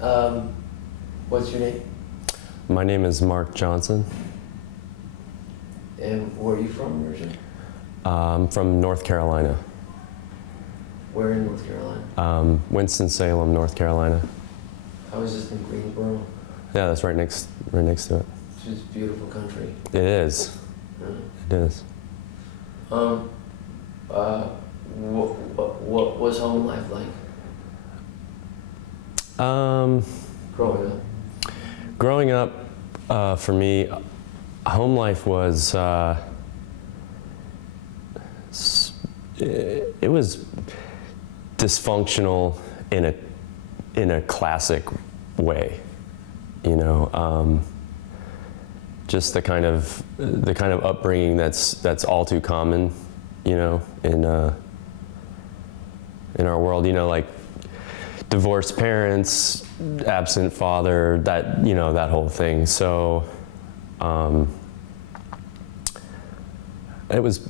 What's your name? My name is Marc Johnson. And where are you from originally? I'm from North Carolina. Where in North Carolina? Winston-Salem, North Carolina. I was just in Greensboro. Yeah, that's right next to it. It's just a beautiful country. It is. It is. What was home life like? Growing up? For me, home life was, it was dysfunctional in a classic way, you know. Just the kind of upbringing that's all too common, you know, in our world, you know, like divorced parents, absent father, that, you know, that whole thing. So it was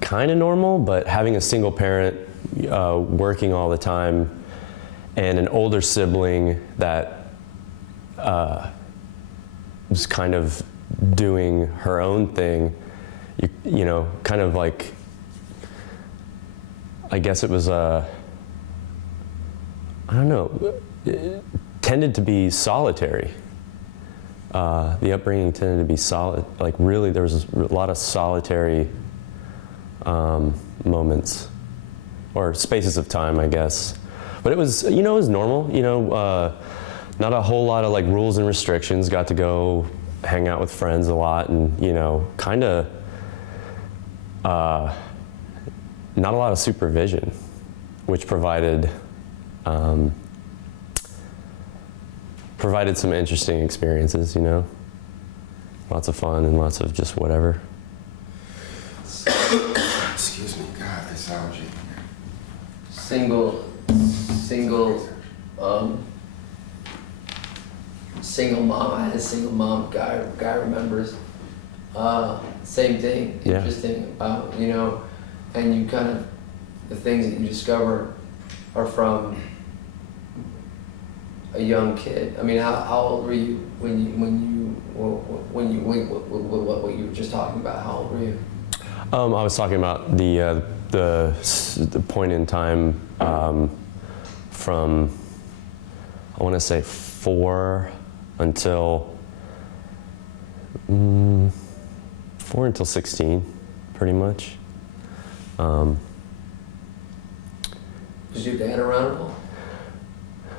kind of normal, but having a single parent working all the time and an older sibling that was kind of doing her own thing, you know, kind of like, I guess it was I don't know, it tended to be solitary. The upbringing tended to be like really there was a lot of solitary moments, or spaces of time, I guess. But it was, you know, it was normal, you know, not a whole lot of like rules and restrictions, got to go hang out with friends a lot, and, you know, kind of not a lot of supervision, which provided some interesting experiences, you know. Lots of fun and lots of just whatever. Excuse me, God, this allergy. Single mom. I had a single mom. Guy remembers. Same thing. Yeah. Interesting. You know, and you kind of, the things that you discover are from a young kid. I mean, how old were you when what you were just talking about? How old were you? I was talking about the point in time from, I want to say 4 until 16, pretty much. Was your dad around at all?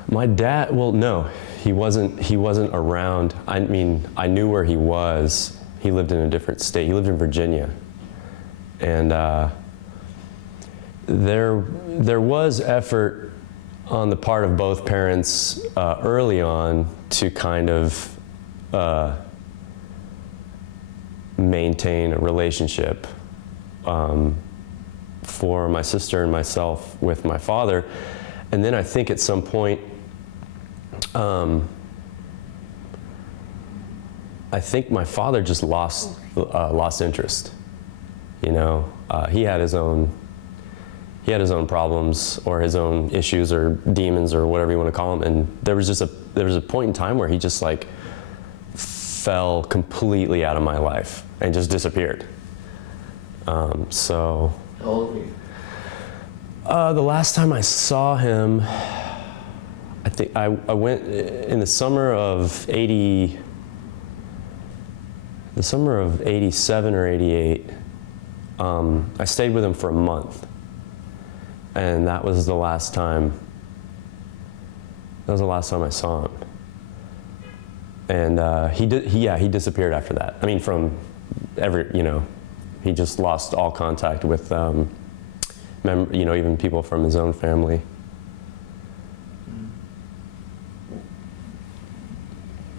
My dad, well, no, he wasn't around. I mean, I knew where he was. He lived in a different state. He lived in Virginia. And there was effort on the part of both parents early on to kind of maintain a relationship for my sister and myself with my father. And then I think at some point, I think my father just lost interest. You know, he had his own problems or his own issues or demons or whatever you want to call them. And there was a point in time where he just like fell completely out of my life and just disappeared. So. How old were you? The last time I saw him, I think I went in the summer of 87 or 88. I stayed with him for a month, and that was the last time I saw him. And he disappeared after that. I mean, from he just lost all contact with, even people from his own family.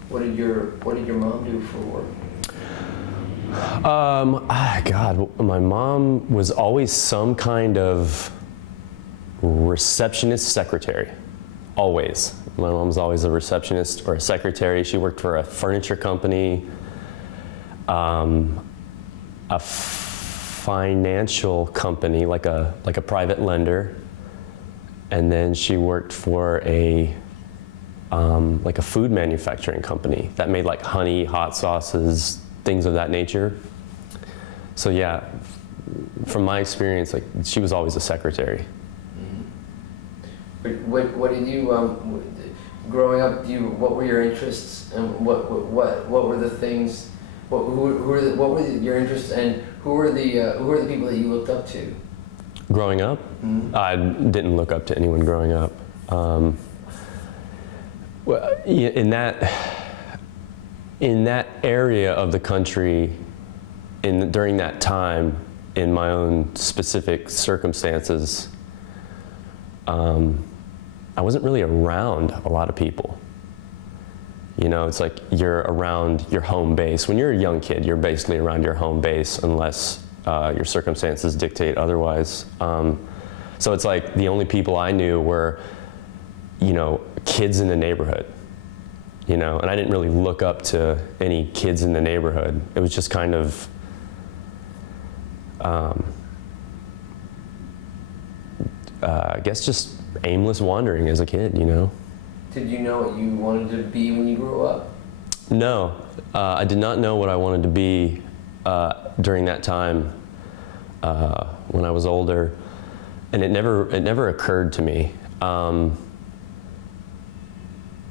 What did your mom do for work? God, my mom was always some kind of receptionist secretary. Always. My mom was always a receptionist or a secretary. She worked for a furniture company, a financial company, like a private lender, and then she worked for a like a food manufacturing company that made like honey, hot sauces, things of that nature. So yeah, from my experience, like she was always a secretary. But what did you growing up? What were your interests, and what were the things? What were your interests, and who were the people that you looked up to? Growing up, I didn't look up to anyone growing up. Well, in that area of the country, during that time, in my own specific circumstances, I wasn't really around a lot of people. You know, it's like you're around your home base. When you're a young kid, you're basically around your home base unless your circumstances dictate otherwise. So it's like the only people I knew were, you know, kids in the neighborhood. You know, and I didn't really look up to any kids in the neighborhood. It was just kind of, I guess just aimless wandering as a kid, you know. Did you know what you wanted to be when you grew up? No, I did not know what I wanted to be during that time when I was older, and it never occurred to me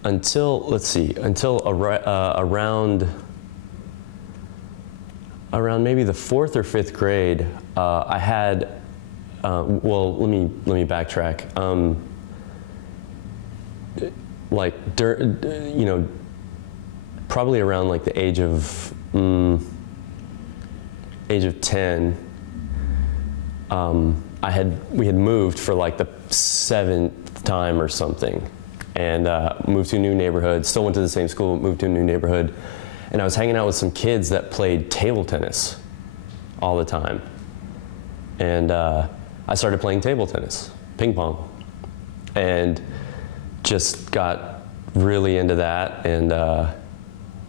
until around maybe the 4th or 5th grade. I had well, let me backtrack. Like, you know, probably around like the age of 10, we had moved for like the 7th time or something, and moved to a new neighborhood. Still went to the same school, moved to a new neighborhood, and I was hanging out with some kids that played table tennis all the time, and I started playing table tennis, ping pong, and just got really into that, and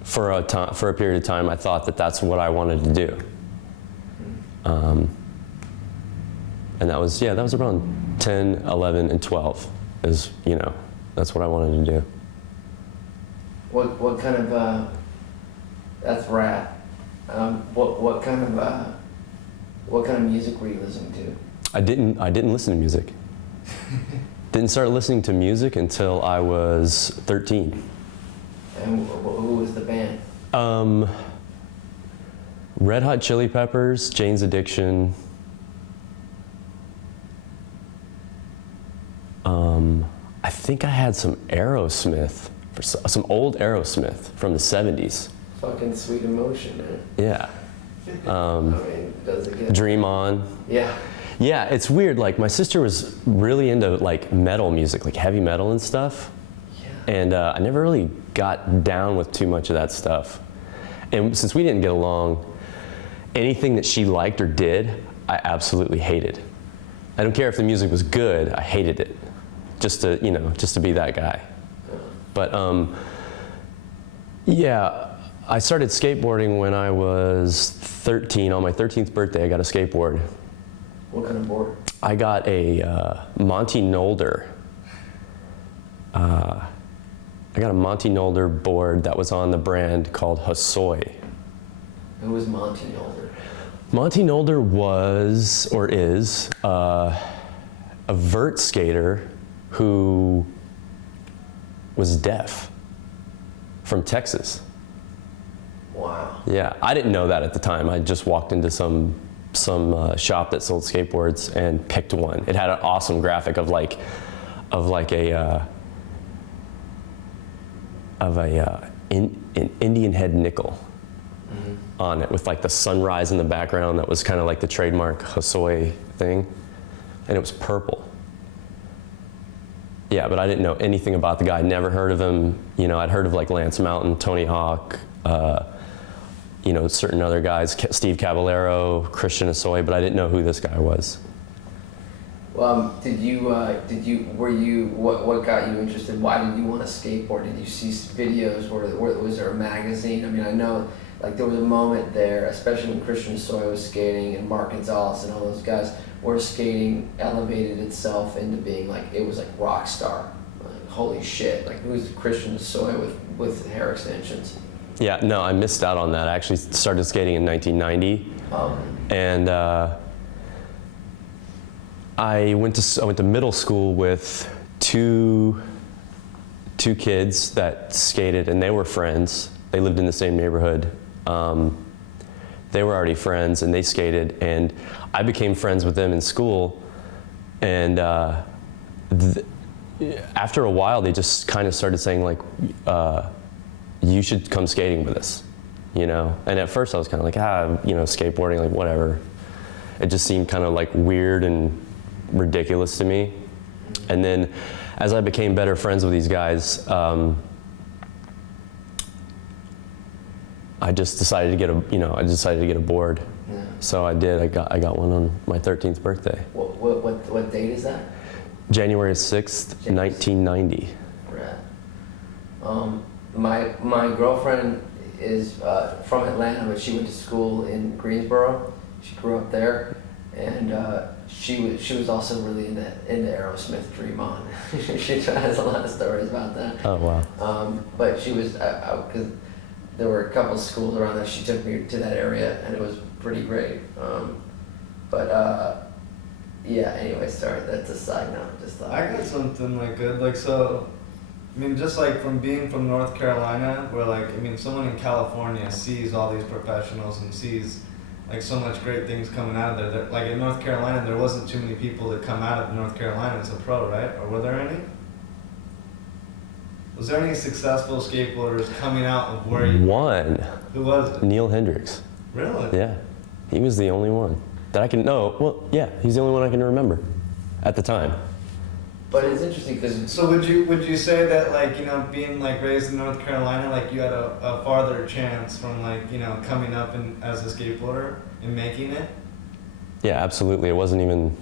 for a period of time I thought that that's what I wanted to do, and that was around 10, 11, and 12 is, you know, that's what I wanted to do. What kind of that's rap. What kind of music were you listening to? I didn't listen to music. Didn't start listening to music until I was 13. And who was the band? Red Hot Chili Peppers, Jane's Addiction. I think I had some Aerosmith, some old Aerosmith from the 70s. Fucking Sweet Emotion, man. Yeah. I mean, does it get... Dream On. Yeah. Yeah, it's weird. Like, my sister was really into like metal music, like heavy metal and stuff. Yeah. And I never really got down with too much of that stuff. And since we didn't get along, anything that she liked or did, I absolutely hated. I don't care if the music was good, I hated it. Just to be that guy. But yeah, I started skateboarding when I was 13. On my 13th birthday, I got a skateboard. What kind of board? I got a Monty Nolder. I got a Monty Nolder board that was on the brand called Hosoi. Who was Monty Nolder? Monty Nolder was, or is, a vert skater who was deaf from Texas. Wow. Yeah, I didn't know that at the time. I just walked into some shop that sold skateboards and picked one. It had an awesome graphic of an Indian head nickel on it with like the sunrise in the background. That was kind of like the trademark Hosoi thing, and it was purple. Yeah, but I didn't know anything about the guy. I'd never heard of him. You know, I'd heard of like Lance Mountain, Tony Hawk, you know, certain other guys, Steve Caballero, Christian Hosoi, but I didn't know who this guy was. What got you interested? Why did you want to skateboard? Did you see videos, or was there a magazine? I mean, I know, like, there was a moment there, especially when Christian Hosoi was skating and Marc Gonzalez and all those guys, where skating elevated itself into being like, it was like rock star, like holy shit, like it was Christian soy with hair extensions. Yeah, no, I missed out on that. I actually started skating in 1990, and I went to middle school with two kids that skated, and they were friends. They lived in the same neighborhood. They were already friends, and they skated, and I became friends with them in school. And after a while, they just kind of started saying like, you should come skating with us, you know? And at first I was kind of like, skateboarding, like whatever. It just seemed kind of like weird and ridiculous to me. And then as I became better friends with these guys, I just decided to get a board. Yeah. So I did. I got one on my 13th birthday. What date is that? January 6th, 1990. Right. My girlfriend is from Atlanta, but she went to school in Greensboro. She grew up there, and she was also really into Aerosmith, Dream On. She has a lot of stories about that. Oh wow. But she was because there were a couple schools around there. She took me to that area, and it was pretty great. Yeah. Anyway, sorry. That's a side note. Just thought. I got something like good, like so. I mean, just like from being from North Carolina, where like someone in California sees all these professionals and sees like so much great things coming out of there. Like in North Carolina, there wasn't too many people that come out of North Carolina as a pro, right? Or were there any? Was there any successful skateboarders coming out of where you? One. Who was it? Neil Hendricks. Really? Yeah, he was the only one that I can know. Well, yeah, he's the only one I can remember at the time. But it's interesting because. So would you say that like being like raised in North Carolina, like you had a farther chance from like coming up as a skateboarder and making it? Yeah, absolutely. It wasn't even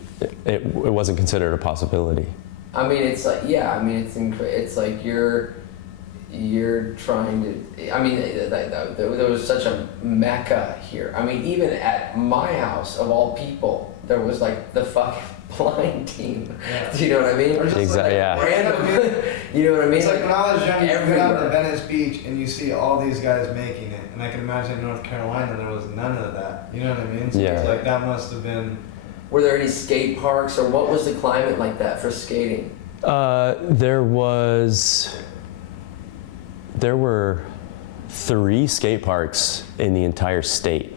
it wasn't considered a possibility. I mean, it's like it's like you're trying to. I mean, there was such a mecca here. I mean, even at my house of all people, there was like the fucking blind team. Yeah. Do you know what I mean? Exactly. Yeah. Random. You know what I mean? It's like when I was young, you go down to everywhere. Venice Beach and you see all these guys making it, and I can imagine in North Carolina there was none of that. You know what I mean? So Yeah. it's like that must have been. Were there any skate parks, or what was the climate like that for skating? There were 3 skate parks in the entire state.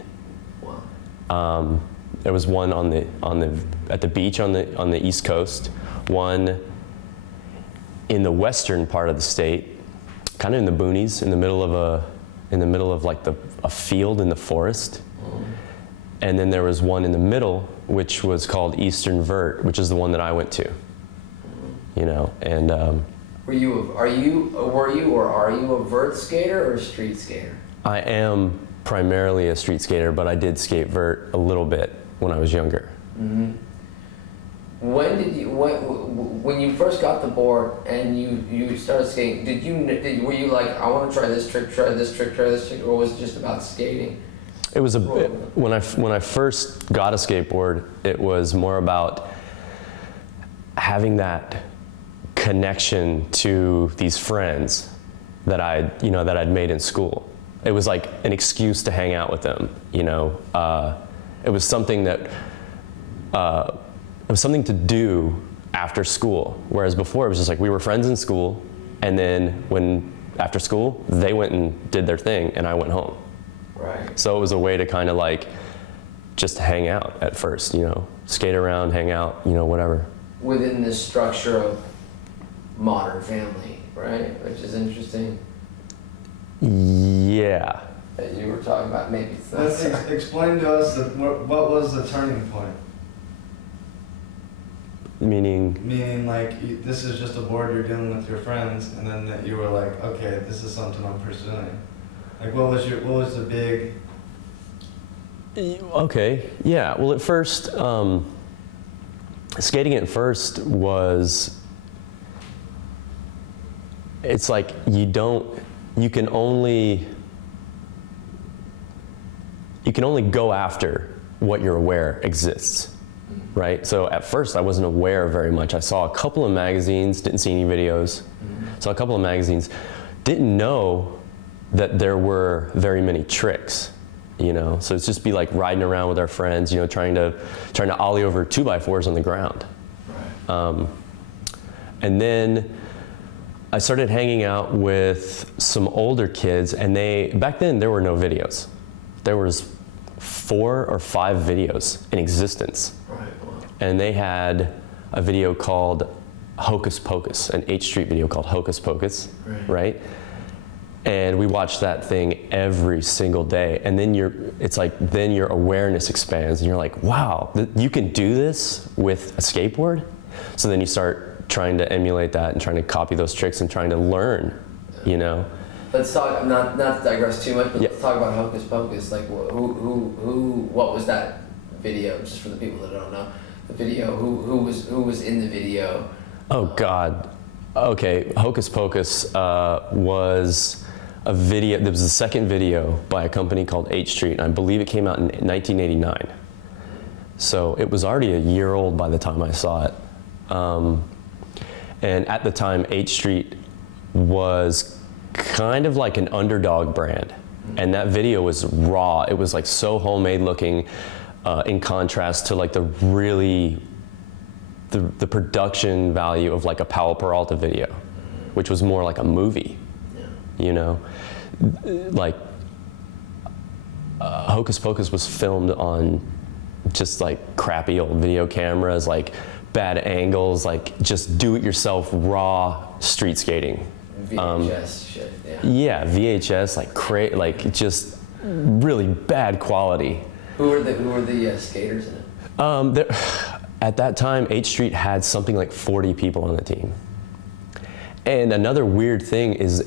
Wow. There was one at the beach on the East Coast, one in the western part of the state, kind of in the boonies, in the middle of like a field in the forest. And then there was one in the middle, which was called Eastern Vert, which is the one that I went to. And Are you or are you a vert skater or a street skater? I am primarily a street skater, but I did skate vert a little bit when I was younger. Mm-hmm. When you first got the board and you started skating, were you like, I want to try this trick, or was it just about skating? It was when I first got a skateboard, it was more about having that connection to these friends that I'd made in school. It was like an excuse to hang out with them. It was something that it was something to do after school. Whereas before it was just like we were friends in school, and then after school they went and did their thing, and I went home. Right. So it was a way to kind of like just hang out at first, skate around, hang out, whatever. Within this structure of Modern Family, right? Which is interesting. Yeah. That you were talking about, maybe it's not. Let's explain to us what was the turning point. Meaning like this is just a board you're dealing with your friends, and then that you were like, okay, this is something I'm pursuing. Like what was the big? Okay, yeah. Well, at first, skating at first was. It's like you can only go after what you're aware exists. right? So at first I wasn't aware very much. I saw a couple of magazines, didn't see any videos. Saw a couple of magazines, didn't know that there were very many tricks, you know? So it's just be like riding around with our friends, you know, trying to ollie over 2x4s on the ground. Right. And then I started hanging out with some older kids, and back then there were no videos. There was 4 or 5 videos in existence. Right. Wow. And they had a video called Hocus Pocus, an H Street video called Hocus Pocus, right? And we watched that thing every single day. And then then your awareness expands, and you're like, wow, you can do this with a skateboard? So then you start trying to emulate that and trying to copy those tricks and trying to learn, you know? Let's talk, not to digress too much, but Yeah. let's talk about Hocus Pocus. Like, what was that video? Just for the people that don't know, the video. Who was in the video? Oh God. Okay, Hocus Pocus was a video. There was the second video by a company called H Street, and I believe it came out in 1989. So it was already a year old by the time I saw it. And at the time, H Street was kind of like an underdog brand. And that video was raw. It was like so homemade looking, in contrast to like the production value of like a Powell Peralta video, which was more like a movie, you know? Like, Hocus Pocus was filmed on just like crappy old video cameras, like bad angles, like just do-it-yourself raw street skating. VHS shit. Yeah. Yeah, VHS, like just really bad quality. Who were the skaters in it? At that time, H Street had something like 40 people on the team. And another weird thing is,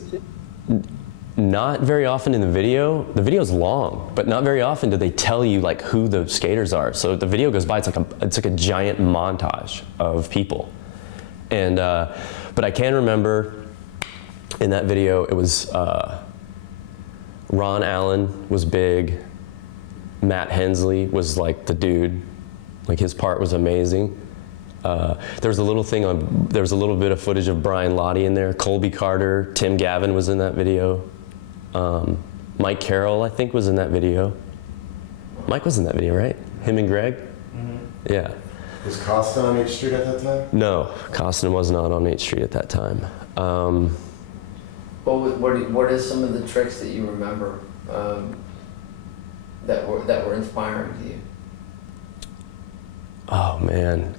not very often in the video's long, but not very often do they tell you like who the skaters are. So the video goes by, it's like a giant montage of people. And, but I can remember in that video, it was, Ron Allen was big. Matt Hensley was like the dude. Like his part was amazing. There was a little bit of footage of Brian Lottie in there. Colby Carter, Tim Gavin was in that video. Mike Carroll, I think, was in that video. Mike was in that video, right? Him and Greg? Mm-hmm. Yeah. Was Koston on H Street at that time? No, Koston was not on H Street at that time. What are some of the tricks that you remember that were inspiring to you? Oh man.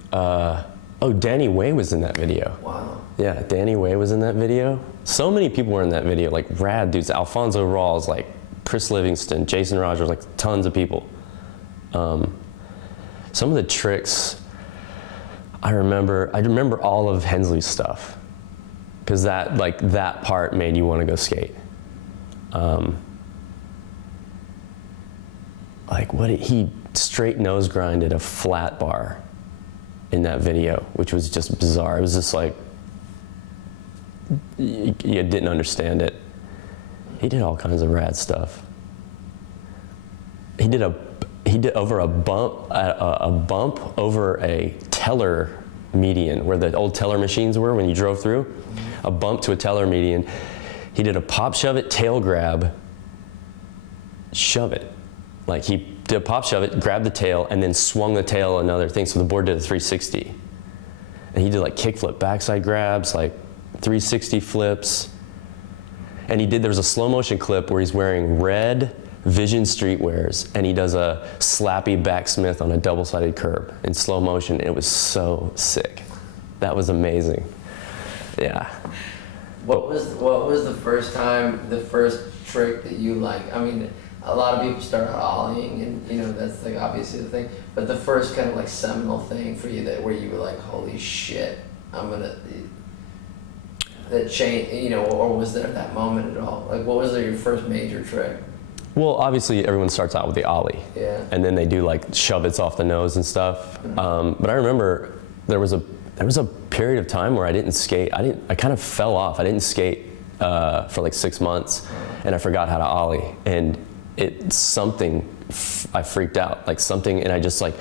Danny Way was in that video. Wow. Yeah, Danny Way was in that video. So many people were in that video, like rad dudes. Alfonso Rawls, like Chris Livingston, Jason Rogers, like tons of people. Some of the tricks, I remember all of Hensley's stuff, because that part made you want to go skate. He straight nose grinded a flat bar in that video, which was just bizarre. It was just like, you didn't understand it. He did all kinds of rad stuff. He did over a bump over a teller median, where the old teller machines were when you drove through, a bump to a teller median. He did a pop shove it, tail grab, shove it. Like he did a pop shove it, grabbed the tail, and then swung the tail another thing, so the board did a 360. And he did like kickflip backside grabs, like 360 flips. And there was a slow motion clip where he's wearing red Vision streetwears, and he does a slappy backsmith on a double-sided curb in slow motion. It was so sick. That was amazing. Yeah. What was the first trick that you like? I mean, a lot of people start out ollieing, and that's like obviously the thing. But the first kind of like seminal thing for you where you were like, holy shit, that change, or was there that moment at all? Like, what was your first major trick? Well, obviously everyone starts out with the ollie. Yeah. And then they do like shove-its off the nose and stuff. Mm-hmm. But I remember there was a period of time where I didn't skate. I kind of fell off. I didn't skate for like 6 months, and I forgot how to ollie. And I freaked out, and I just like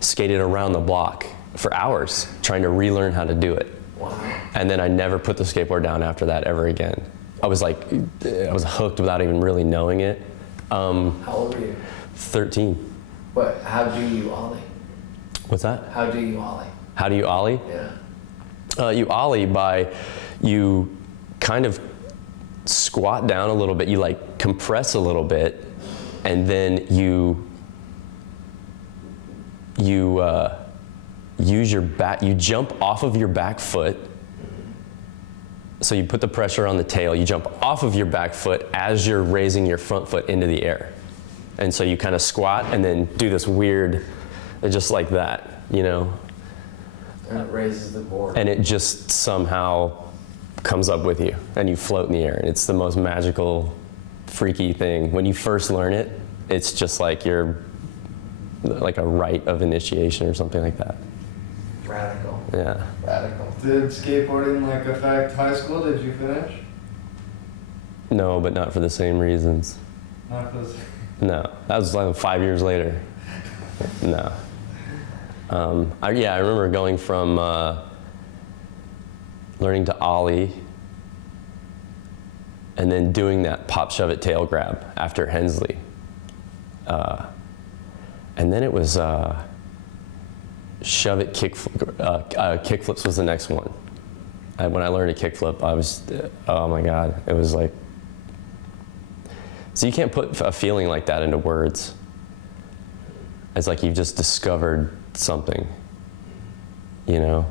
skated around the block for hours trying to relearn how to do it. Wow. And then I never put the skateboard down after that ever again. I was hooked without even really knowing it. How old were you? 13. How do you ollie? What's that? How do you ollie? How do you ollie? Yeah. You ollie by, you kind of squat down a little bit, you like compress a little bit, and then you use your back, you jump off of your back foot. So you put the pressure on the tail, you jump off of your back foot as you're raising your front foot into the air. And so you kind of squat and then do this weird, just like that, you know? And it raises the board. And it just somehow comes up with you and you float in the air. And it's the most magical, freaky thing. When you first learn it, it's just like you're like a rite of initiation or something like that. Radical. Yeah. Radical. Did skateboarding like affect high school? Did you finish? No, but not for the same reasons. Not for the same. No, that was like 5 years later. No. I remember going from learning to ollie and then doing that pop, shove it, tail grab after Hensley. And then it was shove it, kickflips was the next one. When I learned a kickflip, I was, oh my God, it was like, so you can't put a feeling like that into words. It's like you've just discovered something, you know,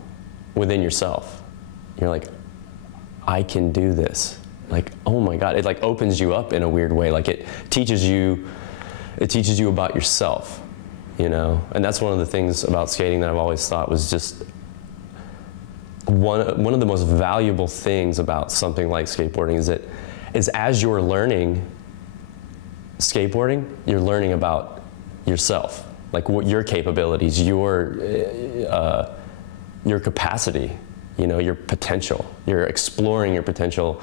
within yourself. You're like, I can do this. Like, oh my God, it like opens you up in a weird way. Like it teaches you about yourself, you know? And that's one of the things about skating that I've always thought was just one of the most valuable things about something like skateboarding is as you're learning skateboarding, you're learning about yourself, like what your capabilities, your capacity, you know, your potential. You're exploring your potential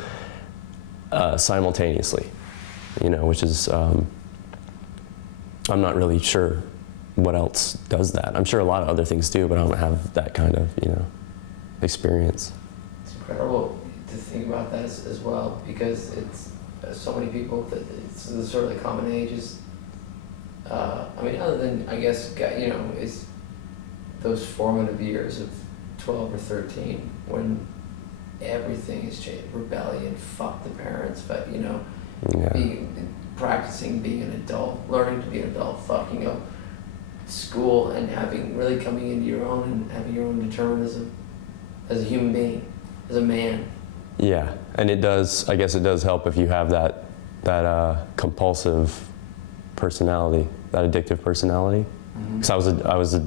simultaneously, you know, which is, I'm not really sure what else does that. I'm sure a lot of other things do, but I don't have that kind of, you know, experience. It's incredible to think about that as well, because it's so many people that it's the sort of the common ages. I mean, other than, I guess, you know, it's those formative years of 12 or 13 when everything has changed. Rebellion, fuck the parents, but, you know, practicing being an adult, learning to be an adult, fucking up school and really coming into your own and having your own determinism as a human being, as a man. Yeah, and it does, I guess it does help if you have that compulsive personality, that addictive personality. Because I was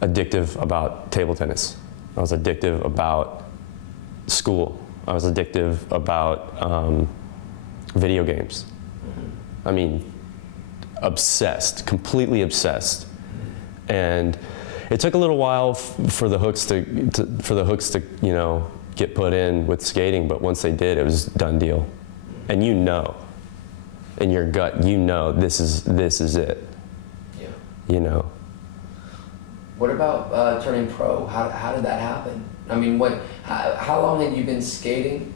addictive about table tennis. I was addictive about school. I was addictive about video games. I mean, obsessed, completely obsessed. And it took a little while for the hooks to you know, get put in with skating, but once they did, it was a done deal. And you know, in your gut, you know this is it. Yeah. You know. What about turning pro? How did that happen? I mean, how long had you been skating,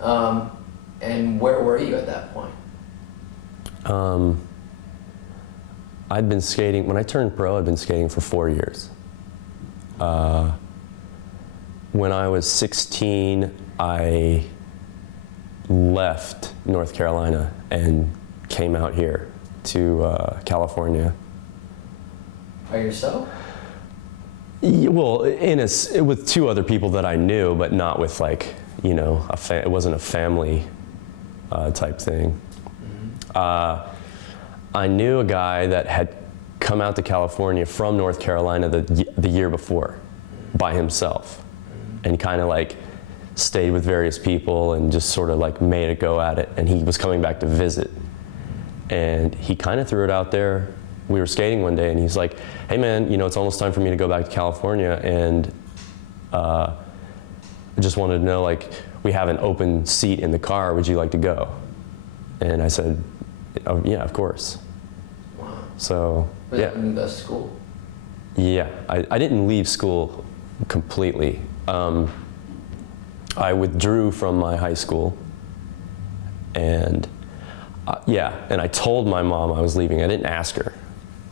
and where were you at that point? I'd been skating, when I turned pro, I'd been skating for 4 years. When I was 16, I left North Carolina and came out here to California. By yourself? Well, with 2 other people that I knew, but not with like, you know, it wasn't a family type thing. I knew a guy that had come out to California from North Carolina the year before by himself and kind of like stayed with various people and just sort of like made a go at it. And he was coming back to visit. And he kind of threw it out there. We were skating one day and he's like, hey man, you know, it's almost time for me to go back to California, and I just wanted to know, like, we have an open seat in the car, would you like to go? And I said, oh, yeah, of course. Wow. So, Was yeah. that in the school? Yeah, I didn't leave school completely. I withdrew from my high school, and and I told my mom I was leaving. I didn't ask her,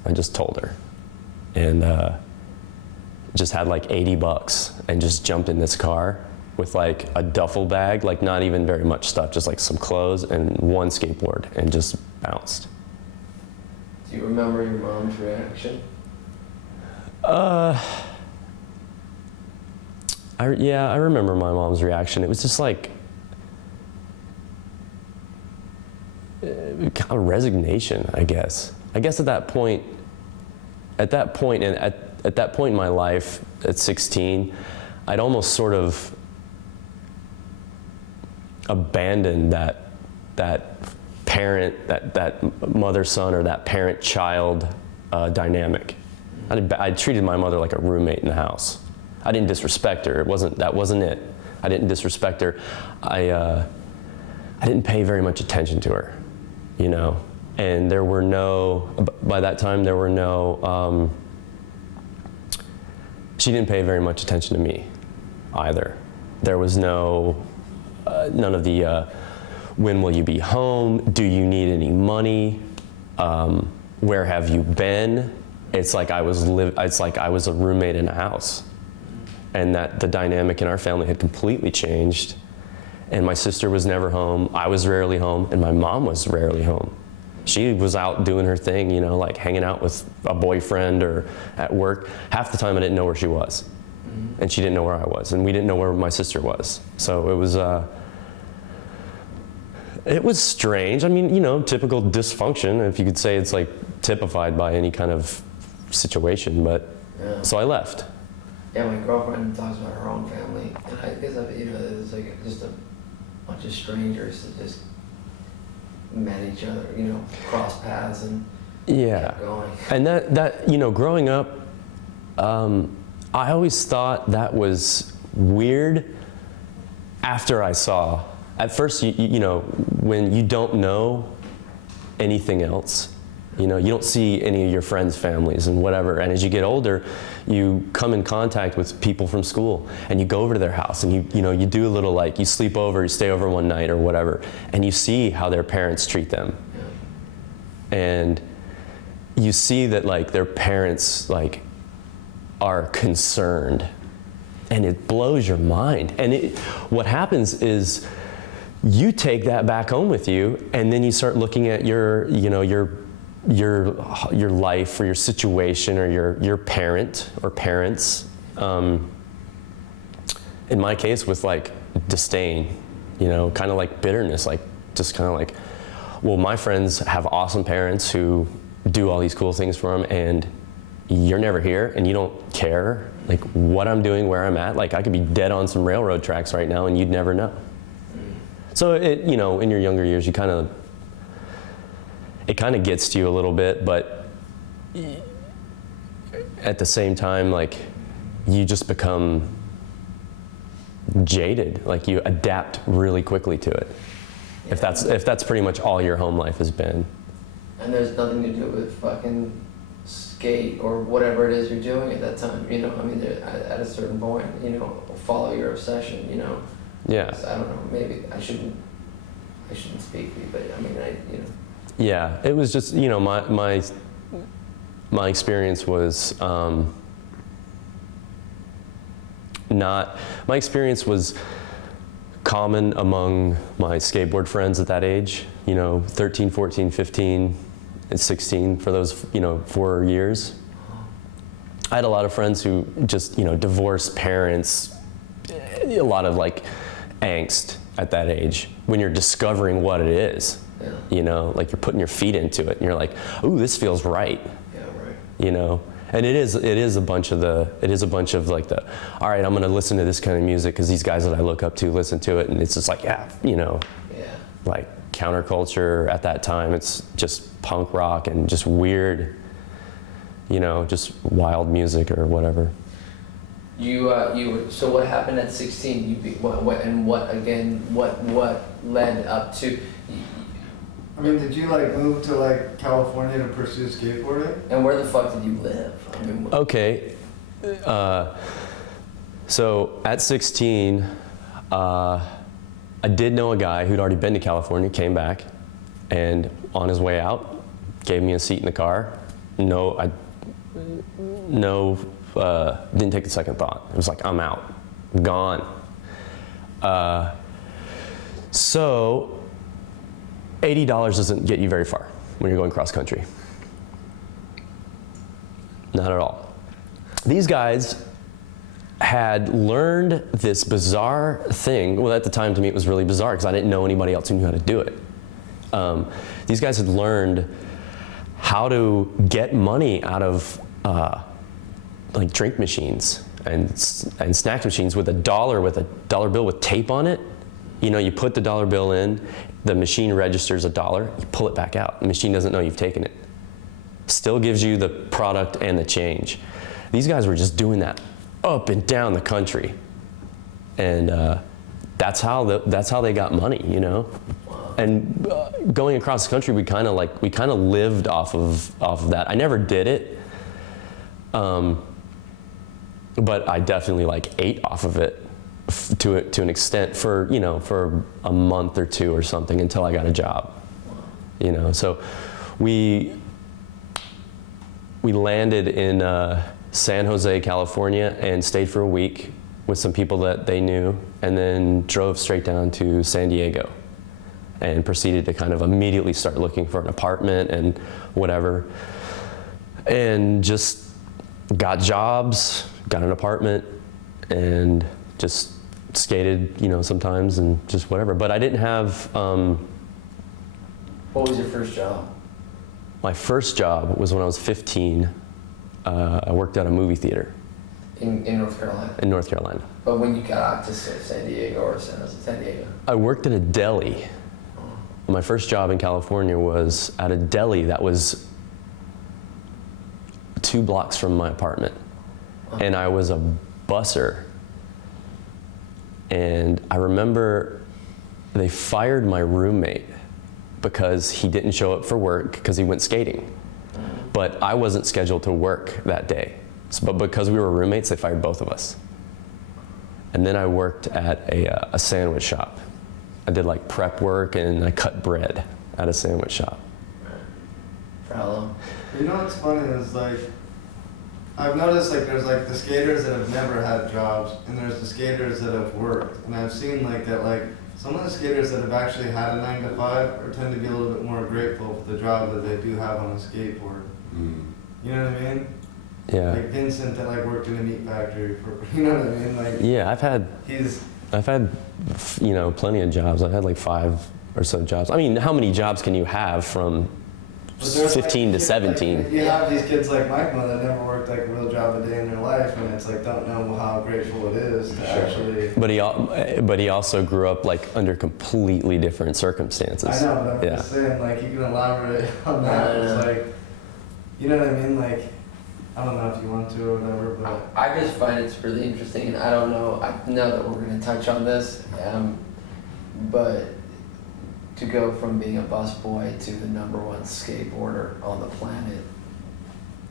I just told her. And just had like $80 and just jumped in this car with like a duffel bag, like not even very much stuff, just like some clothes and one skateboard, and just bounced. Do you remember your mom's reaction? I remember my mom's reaction. It was just like kind of resignation, I guess. I guess at that point in my life, at 16, I'd almost sort of abandoned that parent, that mother-son or that parent-child dynamic. I treated my mother like a roommate in the house. I didn't disrespect her. That wasn't it. I didn't disrespect her. I didn't pay very much attention to her, you know. And by that time there were no, she didn't pay very much attention to me either. There was none of the, when will you be home? Do you need any money? Where have you been? It's like I was a roommate in a house. And that the dynamic in our family had completely changed. And my sister was never home, I was rarely home, and my mom was rarely home. She was out doing her thing, you know, like hanging out with a boyfriend or at work. Half the time I didn't know where she was. And she didn't know where I was, and we didn't know where my sister was. So it was strange. I mean, you know, typical dysfunction, if you could say it's like typified by any kind of situation, but so I left. Yeah, my girlfriend talks about her own family, and I guess it's like just a bunch of strangers that just met each other, you know, crossed paths and kept going. And that you know, growing up, I always thought that was weird after I saw. At first, you know, when you don't know anything else, you know, you don't see any of your friends' families and whatever, and as you get older, you come in contact with people from school, and you go over to their house, and you know, you do a little, like, you sleep over, you stay over one night or whatever, and you see how their parents treat them. And you see that, like, their parents, like, are concerned, and it blows your mind. And what happens is you take that back home with you, and then you start looking at your life or your situation or your parent or parents, in my case with like disdain, you know, kind of like bitterness, like just kind of like, well, my friends have awesome parents who do all these cool things for them, and you're never here and you don't care like what I'm doing, where I'm at. Like I could be dead on some railroad tracks right now and you'd never know. So it, you know, in your younger years, it kind of gets to you a little bit, but at the same time, like you just become jaded. Like you adapt really quickly to it. Yeah. If that's pretty much all your home life has been. And there's nothing to do with fucking skate or whatever it is you're doing at that time. You know, I mean, at a certain point, you know, follow your obsession. You know. Yeah. So I don't know. Maybe I shouldn't speak for you, but I mean, you know. Yeah, it was just, you know, my experience was my experience was common among my skateboard friends at that age, you know, 13, 14, 15, and 16 for those, you know, 4 years. I had a lot of friends who just, you know, divorced parents, a lot of like angst at that age when you're discovering what it is. Yeah. You know, like you're putting your feet into it and you're like, ooh, this feels right. Yeah, right. You know, and it is a bunch of like the, all right, I'm going to listen to this kind of music because these guys that I look up to listen to it, and it's just like, yeah, you know, like counterculture at that time. It's just punk rock and just weird, you know, just wild music or whatever. So what happened at 16? What led up to? I mean, did you like move to like California to pursue skateboarding? And where the fuck did you live? I mean, Okay. So at 16, I did know a guy who'd already been to California, came back, and on his way out, gave me a seat in the car. Didn't take a second thought. It was like, I'm out, gone. So $80 doesn't get you very far when you're going cross country. Not at all. These guys had learned this bizarre thing. Well, at the time to me it was really bizarre because I didn't know anybody else who knew how to do it. These guys had learned how to get money out of like drink machines and snack machines with a dollar bill with tape on it. You know, you put the dollar bill in, the machine registers $1, you pull it back out. The machine doesn't know you've taken it. Still gives you the product and the change. These guys were just doing that up and down the country, and that's how they got money, you know. And going across the country, we kind of lived off of that. I never did it, but I definitely like ate off of it to an extent for a month or two or something until I got a job, you know. So we landed in San Jose, California, and stayed for a week with some people that they knew, and then drove straight down to San Diego and proceeded to kind of immediately start looking for an apartment and whatever, and just got jobs, got an apartment, and just skated, you know, sometimes and just whatever. But I didn't have... What was your first job? My first job was when I was 15. I worked at a movie theater. In North Carolina? In North Carolina. But when you got out to San Diego or San Diego? I worked at a deli. My first job in California was at a deli that was 2 blocks from my apartment. And I was a busser. And I remember they fired my roommate because he didn't show up for work because he went skating. But I wasn't scheduled to work that day. But because we were roommates, they fired both of us. And then I worked at a sandwich shop. I did like prep work and I cut bread at a sandwich shop. For how long? You know what's funny is like, I've noticed like there's like the skaters that have never had jobs and there's the skaters that have worked. And I've seen like that like some of the skaters that have actually had a 9-to-5 tend to be a little bit more grateful for the job that they do have on a skateboard. You know what I mean? Yeah. Like Vincent that like worked in a meat factory for, you know what I mean? Like Yeah, I've had, you know, plenty of jobs. I've had like 5 or so jobs. I mean, how many jobs can you have from 15 to 17? Like, you have these kids like Michael that never worked like a real job a day in their life, and it's like don't know how grateful it is to actually. But he also grew up like under completely different circumstances. I know, but I'm just saying, like, you can elaborate on that. It's like, you know what I mean? Like, I don't know if you want to or whatever, but I just find it's really interesting, and I don't know. I know that we're going to touch on this, but to go from being a busboy to the #1 skateboarder on the planet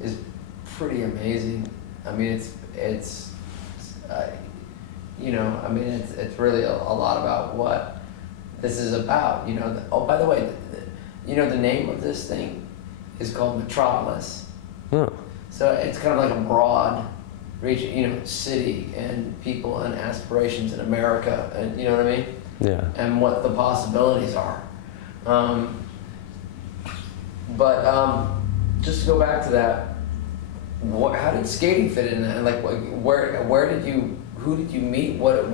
is pretty amazing. I mean, it's you know, I mean, it's really a lot about what this is about. You know. Oh, by the way, you know the name of this thing is called Metropolis. Oh. So it's kind of like a broad region, you know, city and people and aspirations in America, and you know what I mean? Yeah. And what the possibilities are. Just to go back to that, how did skating fit in that? Like, who did you meet? What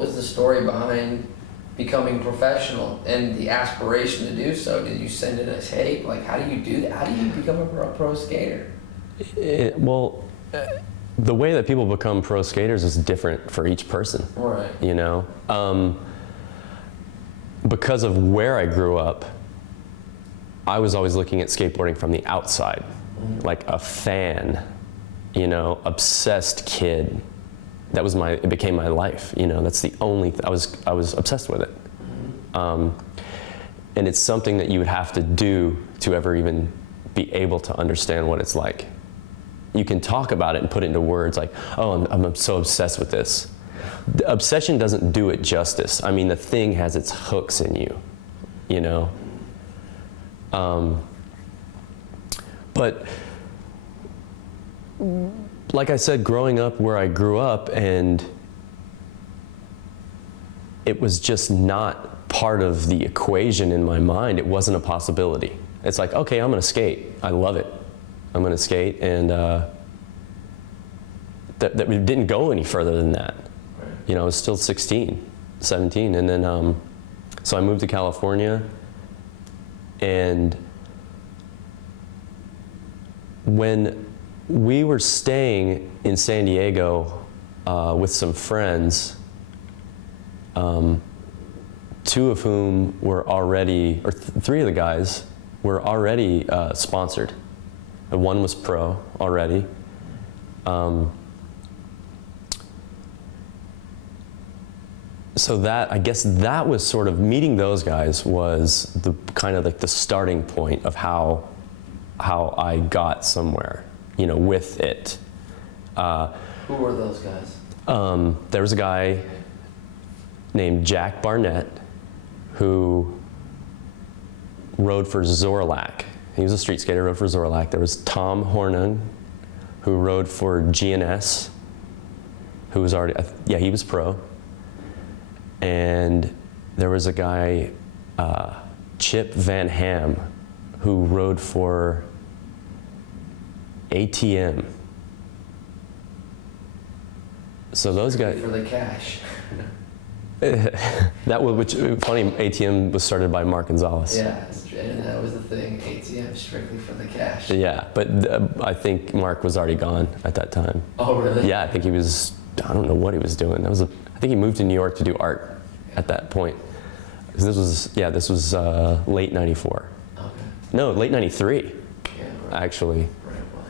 was the story behind becoming professional and the aspiration to do so? Did you send in a tape? Like, how do you do that? How do you become a pro skater? The way that people become pro skaters is different for each person. Right. You know, because of where I grew up, I was always looking at skateboarding from the outside, like a fan, you know, obsessed kid. It became my life. You know, that's the only. I was obsessed with it. And it's something that you would have to do to ever even be able to understand what it's like. You can talk about it and put it into words like, oh, I'm so obsessed with this. The obsession doesn't do it justice. I mean, the thing has its hooks in you, you know? But like I said, growing up where I grew up, and it was just not part of the equation in my mind. It wasn't a possibility. It's like, okay, I'm gonna skate. I love it. I'm gonna skate, and that we didn't go any further than that. Right. You know, I was still 16, 17, and then so I moved to California, and when we were staying in San Diego with some friends, two of whom were already, or three of the guys were already sponsored. And one was pro already. So that, I guess that was sort of, meeting those guys was the kind of like the starting point of how I got somewhere, you know, with it. Who were those guys? There was a guy named Jack Barnett who rode for Zorlac. He was a street skater, rode for Zorlac. There was Tom Hornan, who rode for GNS, who was already, yeah, he was pro. And there was a guy, Chip Van Ham, who rode for ATM. So those guys. For the cash. That was, which, funny, ATM was started by Mark Gonzalez. Yeah, and that was the thing, ATM strictly for the cash. Yeah, but I think Mark was already gone at that time. Oh, really? Yeah, I think he was, I don't know what he was doing. I think he moved to New York to do art at that point. This was late 94. Okay. No, late 93, Yeah, right. actually. Right, well.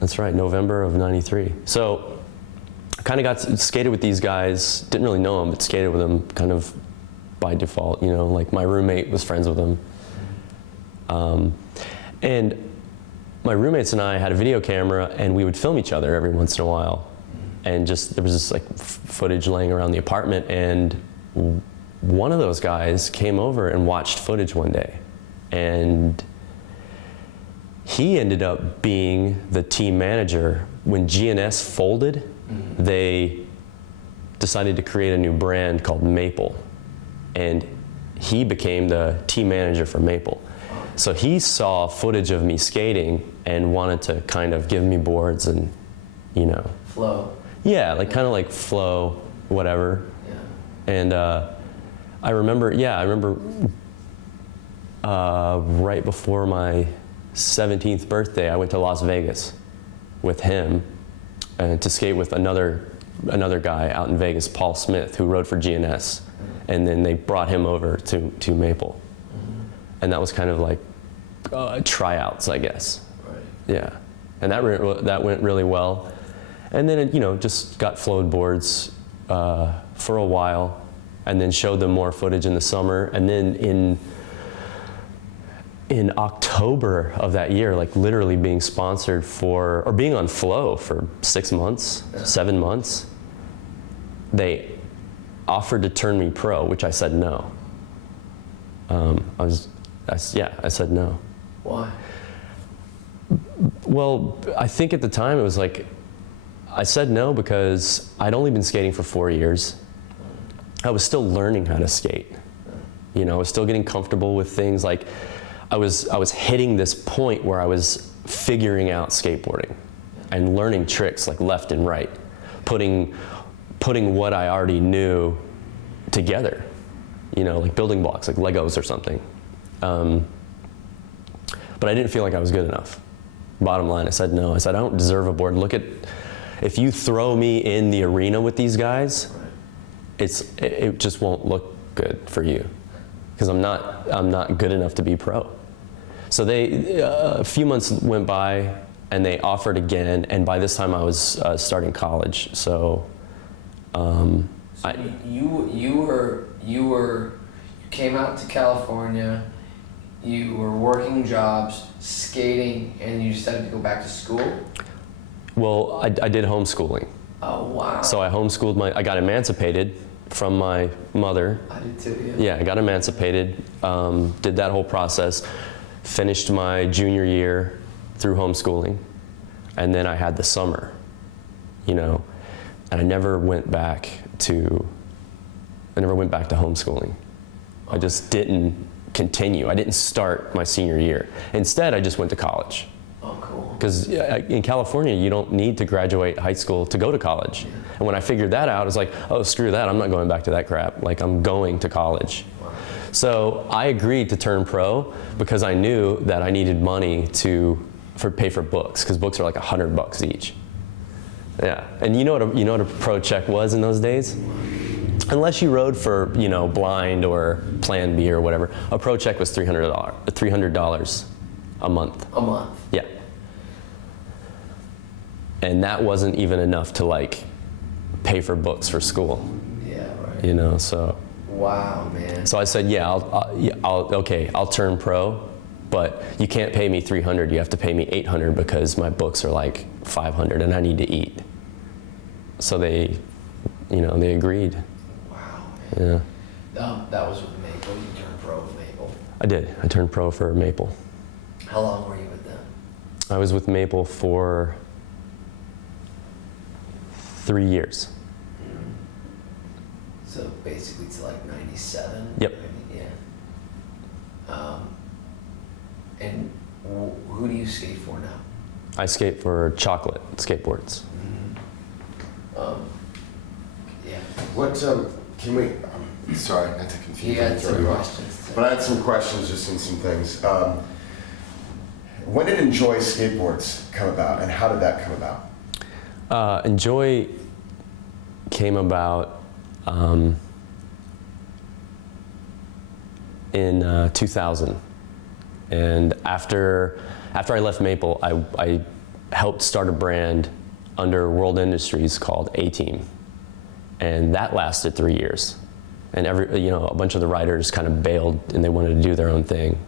That's right, November of 93. So I kind of got skated with these guys, didn't really know them, but skated with them kind of by default, you know, like my roommate was friends with them. And my roommates and I had a video camera, and we would film each other every once in a while. And just, there was this like footage laying around the apartment, and one of those guys came over and watched footage one day. And he ended up being the team manager. When GNS folded, they decided to create a new brand called Maple. And he became the team manager for Maple. So he saw footage of me skating and wanted to kind of give me boards and, you know. Flow. Yeah, like kind of like flow, whatever. Yeah. And I remember right before my 17th birthday, I went to Las Vegas with him to skate with another guy out in Vegas, Paul Smith, who rode for GNS. And then they brought him over to Maple. And that was kind of like tryouts, I guess. Right. Yeah, and that went really well. And then it, you know, just got flowed boards for a while, and then showed them more footage in the summer. And then in October of that year, like literally being sponsored or being on Flow for 6 months, 7 months, they offered to turn me pro, which I said no. I said no. Why? Well, I think at the time it was like, I said no because I'd only been skating for 4 years. I was still learning how to skate. You know, I was still getting comfortable with things. Like, I was hitting this point where I was figuring out skateboarding and learning tricks like left and right, putting what I already knew together, you know, like building blocks, like Legos or something. But I didn't feel like I was good enough. Bottom line, I said no. I said, I don't deserve a board. Look at, if you throw me in the arena with these guys, it just won't look good for you, because I'm not good enough to be pro. So a few months went by, and they offered again, and by this time I was starting college. So, You came out to California, you were working jobs, skating, and you decided to go back to school? Well, I did homeschooling. Oh, wow. So I homeschooled I got emancipated from my mother. I did too, yeah. Yeah, I got emancipated, did that whole process, finished my junior year through homeschooling, and then I had the summer, you know, and I never went back to homeschooling. I just didn't continue. I didn't start my senior year. Instead, I just went to college. Oh, cool. Because in California, you don't need to graduate high school to go to college. Yeah. And when I figured that out, I was like, oh, screw that, I'm not going back to that crap. Like, I'm going to college. Wow. So I agreed to turn pro because I knew that I needed money to pay for books, because books are like $100 each. Yeah, and you know what a pro check was in those days? Unless you rode for, you know, Blind or Plan B or whatever, a pro check was $300 a month. A month? Yeah. And that wasn't even enough to like pay for books for school. Yeah, right. You know, so. Wow, man. So I said, yeah, I'll turn pro, but you can't pay me $300. You have to pay me $800 because my books are like $500 and I need to eat. So they agreed. Wow, Yeah. man. That was with Maple. You turned pro with Maple. I did. I turned pro for Maple. How long were you with them? I was with Maple for 3 years. So basically to like 97? Yep. Yeah. And who do you skate for now? I skate for Chocolate Skateboards. Yeah. What, can we, sorry, not to confuse You you. had throw some you off. questions. But I had some questions just in some things. When did Enjoy Skateboards come about, and how did that come about? Enjoy came about in 2000. And after I left Maple, I helped start a brand under World Industries called A-Team. And that lasted 3 years. And a bunch of the writers kind of bailed and they wanted to do their own thing.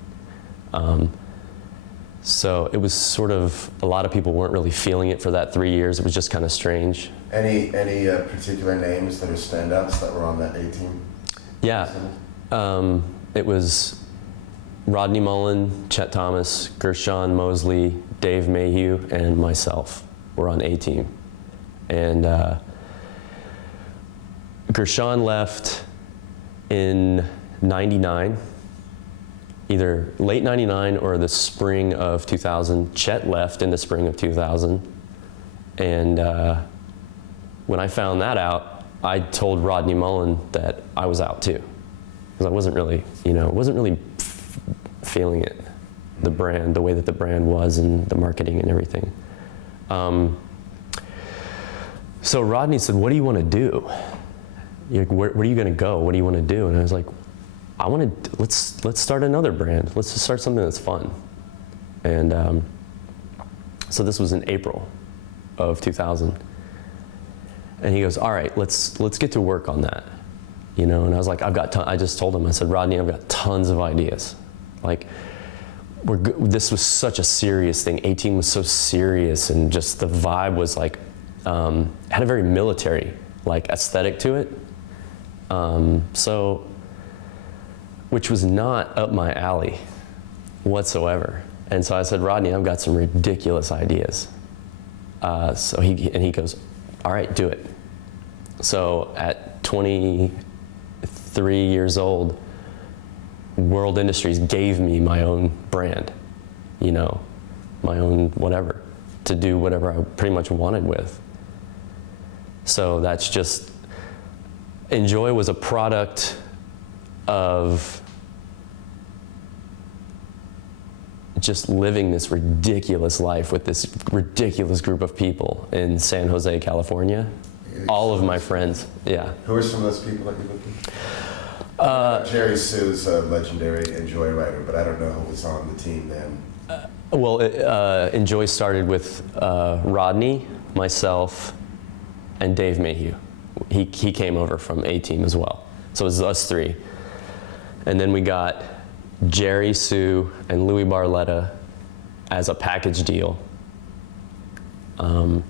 So it was sort of, a lot of people weren't really feeling it for that 3 years. It was just kind of strange. Any particular names that are standouts that were on that A-Team? Yeah, it was Rodney Mullen, Chet Thomas, Gershon Mosley, Dave Mayhew, and myself were on A-Team. And Gershon left in '99, either late '99 or the spring of 2000. Chet left in the spring of 2000. And when I found that out, I told Rodney Mullen that I was out too. Because I wasn't really feeling it, the brand, the way that the brand was and the marketing and everything. So Rodney said, what do you want to do? Where are you going to go? What do you want to do? And I was like, let's start another brand. Let's just start something that's fun. And so this was in April of 2000. And he goes, all right, let's get to work on that. And I was like, I just told him, I said, Rodney, I've got tons of ideas. Like, this was such a serious thing. A-Team was so serious, and just the vibe was like, had a very military like aesthetic to it. Which was not up my alley whatsoever. And so I said, Rodney, I've got some ridiculous ideas. So he goes, all right, do it. So at 23 years old, World Industries gave me my own brand, my own whatever, to do whatever I pretty much wanted with. So that's just, Enjoy was a product of just living this ridiculous life with this ridiculous group of people in San Jose, California. All of my friends, yeah. Who are some of those people that you lived with? Jerry Sue's a legendary Enjoy writer, but I don't know who was on the team then. Enjoy started with Rodney, myself, and Dave Mayhew. He came over from A-Team as well. So it was us three. And then we got Jerry, Sue, and Louis Barletta as a package deal. And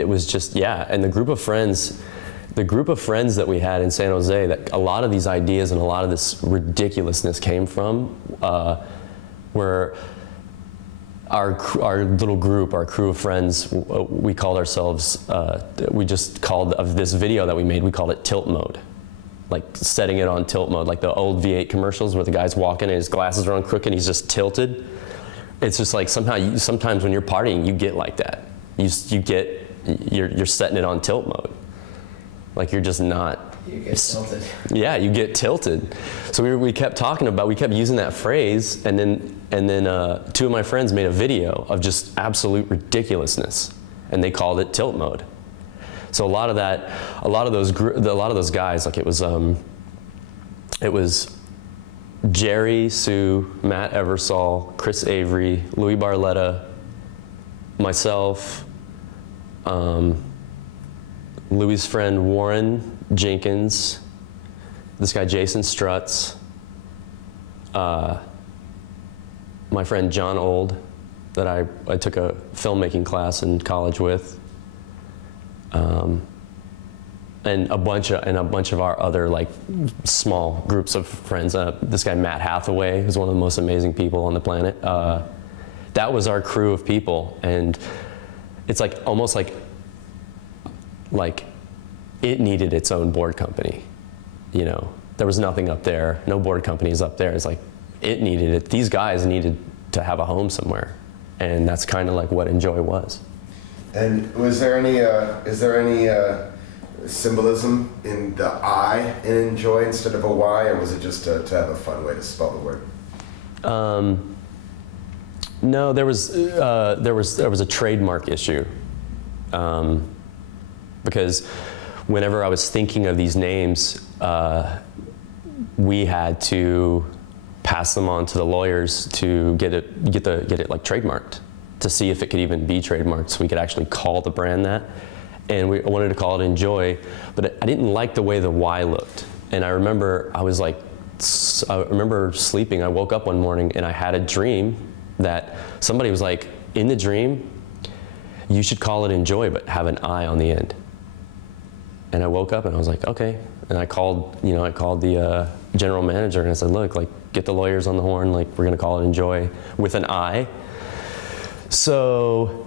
it was just, yeah, and the group of friends that we had in San Jose, that a lot of these ideas and a lot of this ridiculousness came from, were our little group, our crew of friends. We called ourselves, we just called, of this video that we made, we called it tilt mode. Like setting it on tilt mode, like the old V8 commercials where the guy's walking and his glasses are on crooked and he's just tilted. It's just like sometimes when you're partying, you get like that. You're setting it on tilt mode. Like you're just not. You get tilted. Yeah, you get tilted. So we kept talking about, we kept using that phrase, and then two of my friends made a video of just absolute ridiculousness, and they called it tilt mode. So a lot of those guys, like it was Jerry, Sue, Matt Eversole, Chris Avery, Louis Barletta, myself, Louis' friend Warren Jenkins, this guy Jason Strutz, my friend John Old, that I took a filmmaking class in college with, and a bunch of our other like small groups of friends. This guy Matt Hathaway, who's one of the most amazing people on the planet. That was our crew of people, and it's like almost like it needed its own board company. You know, there was nothing up there, no board companies up there. It's like it needed it. These guys needed to have a home somewhere, and that's kind of like what Enjoy was. And is there any symbolism in the I in Enjoy instead of a Y, or was it just to have a fun way to spell the word? No, there was a trademark issue, because whenever I was thinking of these names, we had to pass them on to the lawyers to get it like trademarked, to see if it could even be trademarked, so we could actually call the brand that. And we wanted to call it Enjoy, but I didn't like the way the Y looked. And I remember sleeping. I woke up one morning and I had a dream that somebody was like, in the dream, you should call it Enjoy, but have an I on the end. And I woke up and I was like, okay. And I called the general manager and I said, look, like, get the lawyers on the horn, like, we're gonna call it Enjoy with an I. So,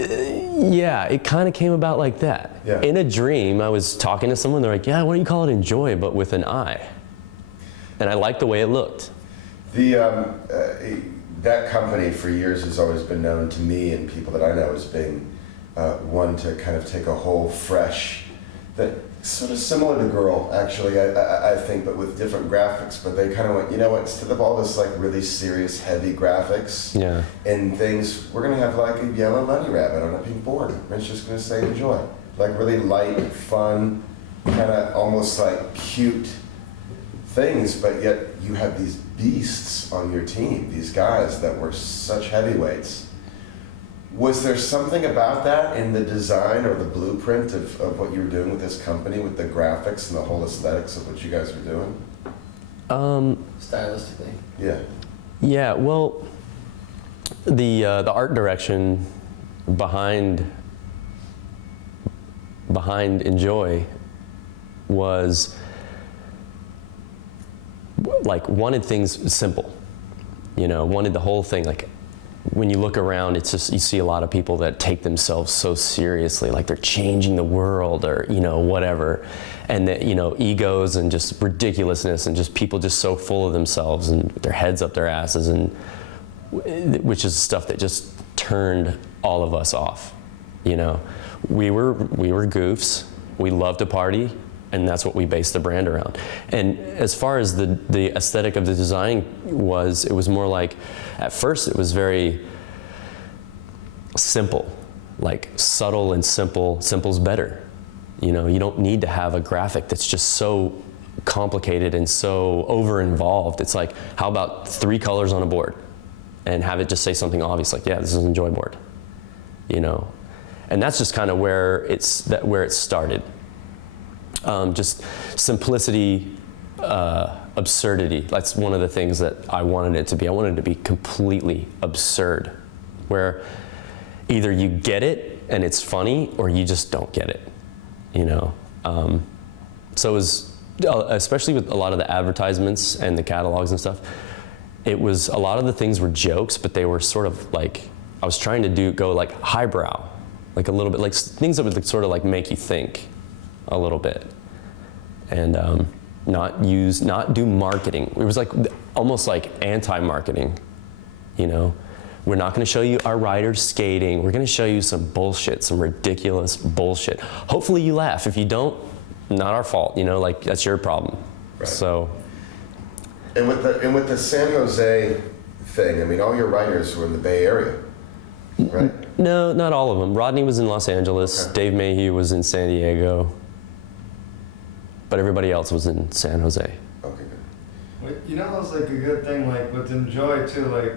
yeah, it kind of came about like that. Yeah. In a dream, I was talking to someone, they're like, yeah, why don't you call it Enjoy, but with an I? And I liked the way it looked. That company for years has always been known to me and people that I know as being one to kind of take a whole fresh, that sort of similar to Girl, actually, I think, but with different graphics. But they kind of went, you know what, instead of all this like really serious, heavy graphics and things, we're gonna have like a yellow bunny rabbit on a pink board. And it's just gonna say Enjoy. Like really light, fun, kind of almost like cute things, but yet you have these beasts on your team, these guys that were such heavyweights. Was there something about that in the design or the blueprint of what you were doing with this company, with the graphics and the whole aesthetics of what you guys were doing? Stylistically. Yeah. Yeah, well, the art direction behind Enjoy was like wanted things simple, wanted the whole thing, like when you look around, it's just, you see a lot of people that take themselves so seriously, like they're changing the world or, whatever. And that, egos and just ridiculousness and just people just so full of themselves and their heads up their asses, and which is stuff that just turned all of us off. We were goofs. We loved to party, and that's what we based the brand around. And as far as the aesthetic of the design it was more like, at first it was very simple, like subtle and simple. Simple's better. You don't need to have a graphic that's just so complicated and so over-involved. It's like, how about 3 colors on a board and have it just say something obvious, like, yeah, this is an Enjoy board, And that's just kind of where it started. Just simplicity absurdity. That's one of the things that I wanted it to be. I wanted it to be completely absurd, where either you get it and it's funny, or you just don't get it, you know? So it was, especially with a lot of the advertisements and the catalogs and stuff, it was, a lot of the things were jokes, but they were sort of like, I was trying to go like highbrow, like a little bit, like things that would like, sort of like make you think a little bit. And not do marketing. It was like almost like anti-marketing, you know? We're not gonna show you our riders skating. We're gonna show you some bullshit, some ridiculous bullshit. Hopefully you laugh. If you don't, not our fault, you know, like that's your problem. Right. So. And with the San Jose thing, I mean, all your riders were in the Bay Area, right? No, not all of them. Rodney was in Los Angeles. Okay. Dave Mayhew was in San Diego. But everybody else was in San Jose. Okay, good. You know, that's like a good thing, like with Enjoy too. Like,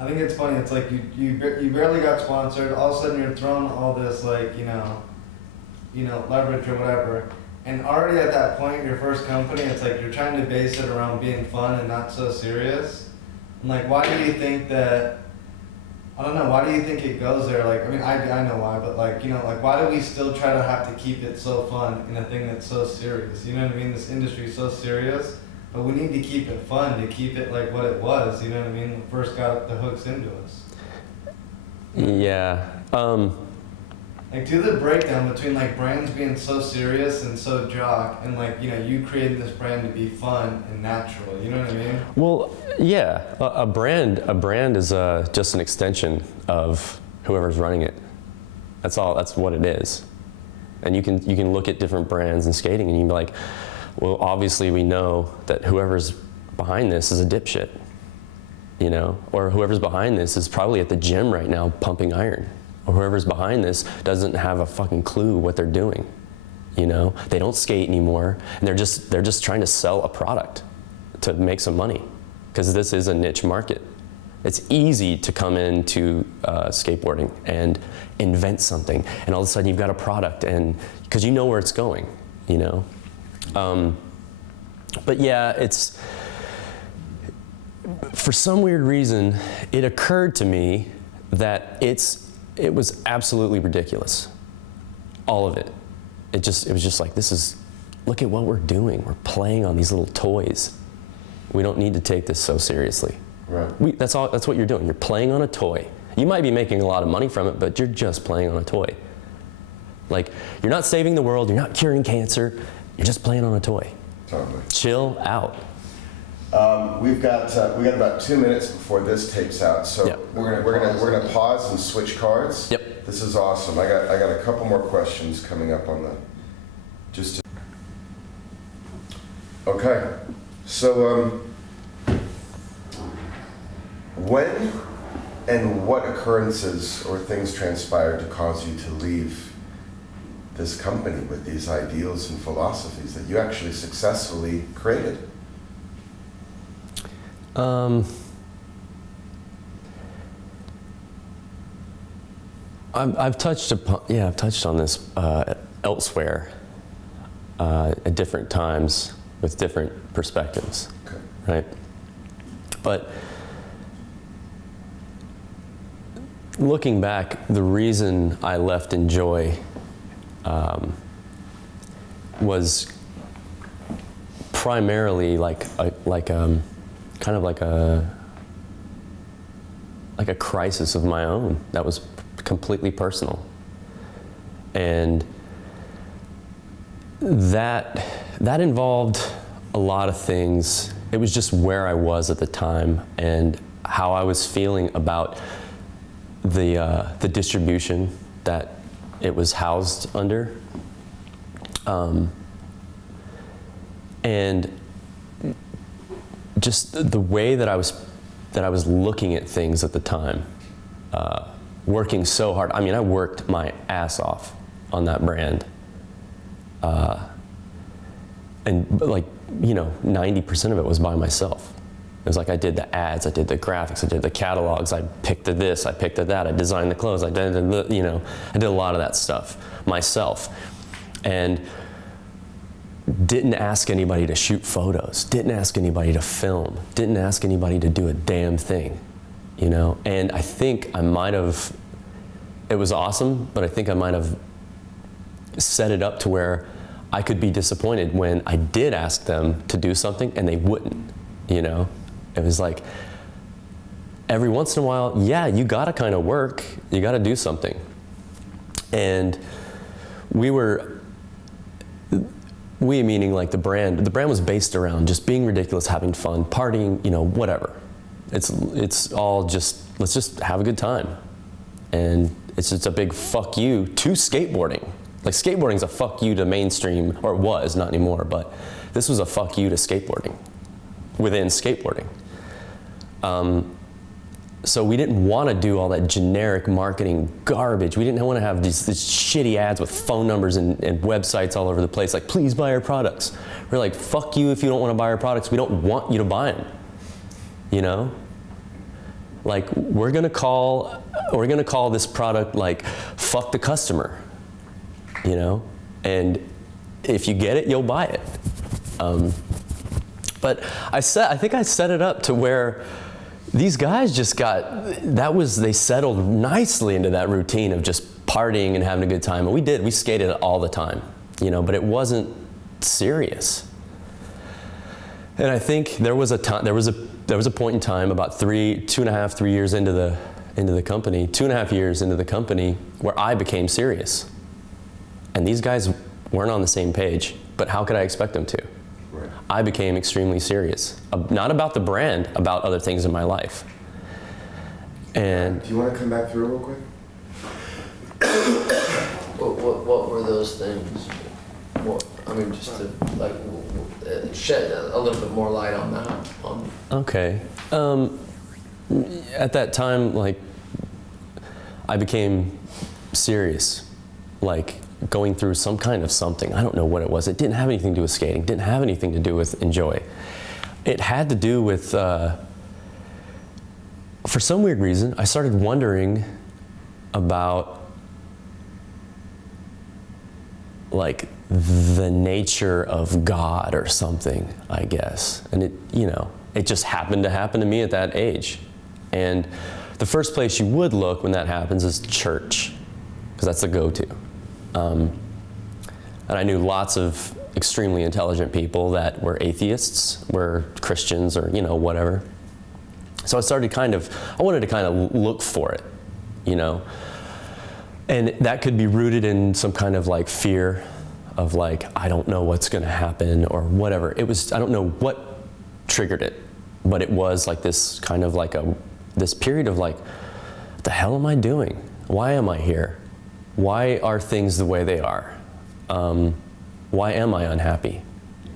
I think it's funny. It's like you barely got sponsored. All of a sudden, you're thrown all this like you know, leverage or whatever. And already at that point, your first company, it's like you're trying to base it around being fun and not so serious. And like, why do you think that? I don't know. Why do you think it goes there? Like, I mean, I know why, but like, you know, like, why do we still try to have to keep it so fun in a thing that's so serious? You know what I mean? This industry is so serious, but we need to keep it fun, to keep it like what it was. You know what I mean? When we first got the hooks into us. Yeah. Like, do the breakdown between like brands being so serious and so jock, and like, you know, you creating this brand to be fun and natural. You know what I mean? Well, yeah. A brand is just an extension of whoever's running it. That's all. That's what it is. And you can look at different brands in skating, and you can be like, well, obviously we know that whoever's behind this is a dipshit, you know, or whoever's behind this is probably at the gym right now pumping iron. Or whoever's behind this doesn't have a fucking clue what they're doing, you know? They don't skate anymore, and they're just trying to sell a product to make some money, because this is a niche market. It's easy to come into skateboarding and invent something, and all of a sudden you've got a product, and because you know where it's going, you know? But yeah, it's, for some weird reason, it occurred to me that it was absolutely ridiculous. All of it. It was just like, look at what we're doing. We're playing on these little toys. We don't need to take this so seriously. Right. That's what you're doing. You're playing on a toy. You might be making a lot of money from it, but you're just playing on a toy. Like, you're not saving the world, you're not curing cancer, you're just playing on a toy. Totally. Chill out. We've got about 2 minutes before this tapes out, so Yep. we're gonna pause and switch cards. Yep. This is awesome. I got a couple more questions coming up on okay. So when and what occurrences or things transpired to cause you to leave this company with these ideals and philosophies that you actually successfully created? I've touched on this elsewhere at different times with different perspectives, Okay. right? But looking back, the reason I left Enjoy was primarily like a crisis of my own that was completely personal, and that involved a lot of things. It was just where I was at the time and how I was feeling about the distribution that it was housed under, and just the way that I was looking at things at the time, working so hard. I mean, I worked my ass off on that brand, and like, you know, 90% of it was by myself. It was like I did the ads, I did the graphics, I did the catalogs, I picked the this, I picked the that, I designed the clothes, I did the, you know, I did a lot of that stuff myself. And didn't ask anybody to shoot photos, didn't ask anybody to film, didn't ask anybody to do a damn thing, you know? And I think I might have, it was awesome, but I think I might have set it up to where I could be disappointed when I did ask them to do something and they wouldn't, you know? It was like, every once in a while, yeah, you gotta kind of work, you gotta do something. And we meaning like the brand was based around just being ridiculous, having fun, partying, you know, whatever. It's all just, let's just have a good time. And it's a big fuck you to skateboarding. Like skateboarding's a fuck you to mainstream, or it was, not anymore, but this was a fuck you to skateboarding, within skateboarding. So we didn't want to do all that generic marketing garbage. We didn't want to have these shitty ads with phone numbers and websites all over the place, like, please buy our products. We're like, fuck you if you don't want to buy our products. We don't want you to buy them, you know? Like, we're gonna call this product like, fuck the customer, you know? And if you get it, you'll buy it. But I think I set it up to where these guys just they settled nicely into that routine of just partying and having a good time. And we skated all the time, you know, but it wasn't serious. And I think there was a point in time about 2.5 years into the company, 2.5 years into the company, where I became serious. And these guys weren't on the same page, but how could I expect them to? Right. I became extremely serious, not about the brand, about other things in my life. And do you want to come back through real quick? What were those things? I mean, just to like shed a little bit more light on that. Okay. At that time, like, I became serious, like going through some kind of something. I don't know what it was. It didn't have anything to do with skating. Didn't have anything to do with Enjoy. It had to do with, for some weird reason, I started wondering about, like, the nature of God or something, I guess. And it, you know, it just happened to happen to me at that age. And the first place you would look when that happens is church, because that's the go-to. And I knew lots of extremely intelligent people that were atheists, were Christians, or, you know, whatever. So I wanted to kind of look for it, you know. And that could be rooted in some kind of like fear of like, I don't know what's gonna happen or whatever. I don't know what triggered it, but it was like this kind of like this period of like, what the hell am I doing? Why am I here? Why are things the way they are? Why am I unhappy?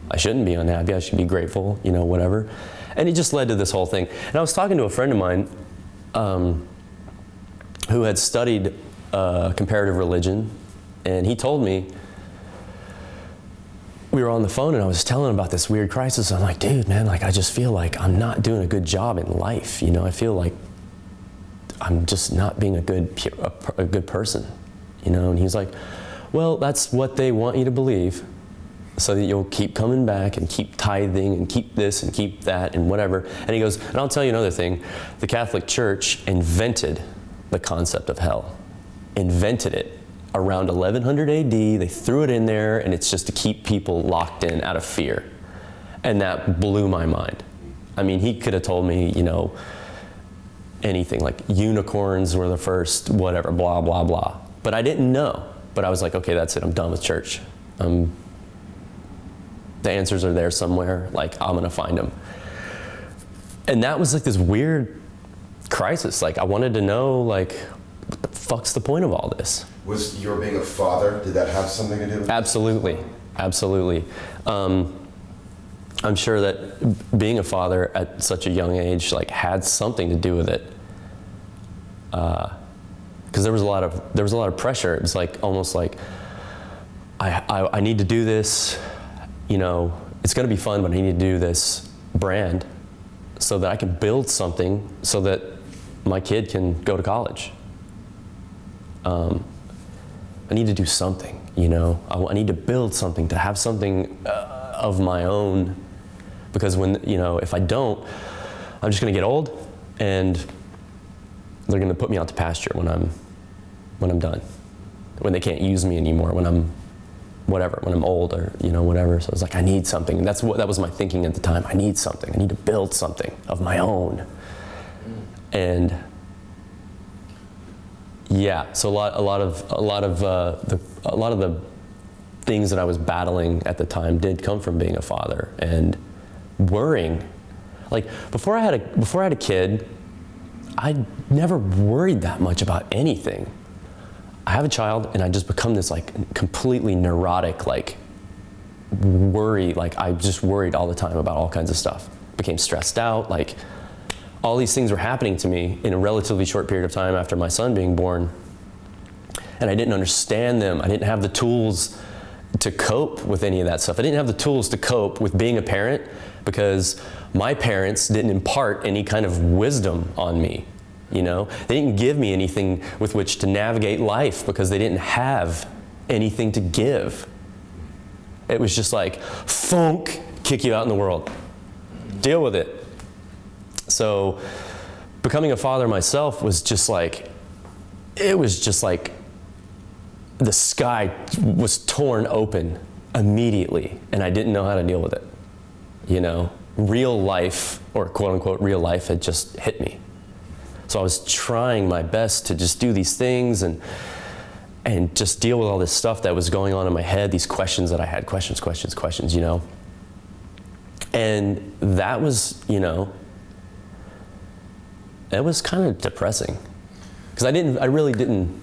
I shouldn't be unhappy, I should be grateful, you know, whatever. And it just led to this whole thing. And I was talking to a friend of mine who had studied comparative religion, and he told me, we were on the phone and I was telling him about this weird crisis. I'm like, dude, man, like, I just feel like I'm not doing a good job in life, you know? I feel like I'm just not being a good person. You know, and he's like, well, that's what they want you to believe, so that you'll keep coming back and keep tithing and keep this and keep that and whatever. And he goes, and I'll tell you another thing, the Catholic Church invented the concept of hell, invented it around 1100 AD. They threw it in there, and it's just to keep people locked in out of fear. And that blew my mind. I mean, he could have told me, you know, anything, like unicorns were the first, whatever, blah, blah, blah. But I didn't know. But I was like, okay, that's it, I'm done with church. The answers are there somewhere, like, I'm gonna find them. And that was like this weird crisis. Like, I wanted to know, like, what the fuck's the point of all this? Was your being a father, did that have something to do with it? Absolutely, absolutely. I'm sure that being a father at such a young age, like, had something to do with it. Because there was a lot of pressure. It was like almost like I need to do this, you know, it's gonna be fun, but I need to do this brand so that I can build something so that my kid can go to college. I need to do something, you know. I need to build something, to have something of my own, because when, if I don't, I'm just gonna get old and they're gonna put me out to pasture when I'm done, when they can't use me anymore, when I'm old or, whatever. So I was like, I need something. That was my thinking at the time. I need something. I need to build something of my own. And yeah, so a lot of the things that I was battling at the time did come from being a father and worrying. Like before I had a kid, I never worried that much about anything. I have a child and I just become this like completely neurotic, like worry, like I just worried all the time about all kinds of stuff. Became stressed out, like all these things were happening to me in a relatively short period of time after my son being born. And I didn't understand them. I didn't have the tools to cope with any of that stuff. I didn't have the tools to cope with being a parent because my parents didn't impart any kind of wisdom on me. They didn't give me anything with which to navigate life because they didn't have anything to give. It was just like, funk, kick you out in the world. Deal with it. So becoming a father myself was just like, it was just like the sky was torn open immediately and I didn't know how to deal with it. Real life, or quote unquote real life, had just hit me. So I was trying my best to just do these things and just deal with all this stuff that was going on in my head, these questions that I had, questions, And that was, it was kind of depressing because I really didn't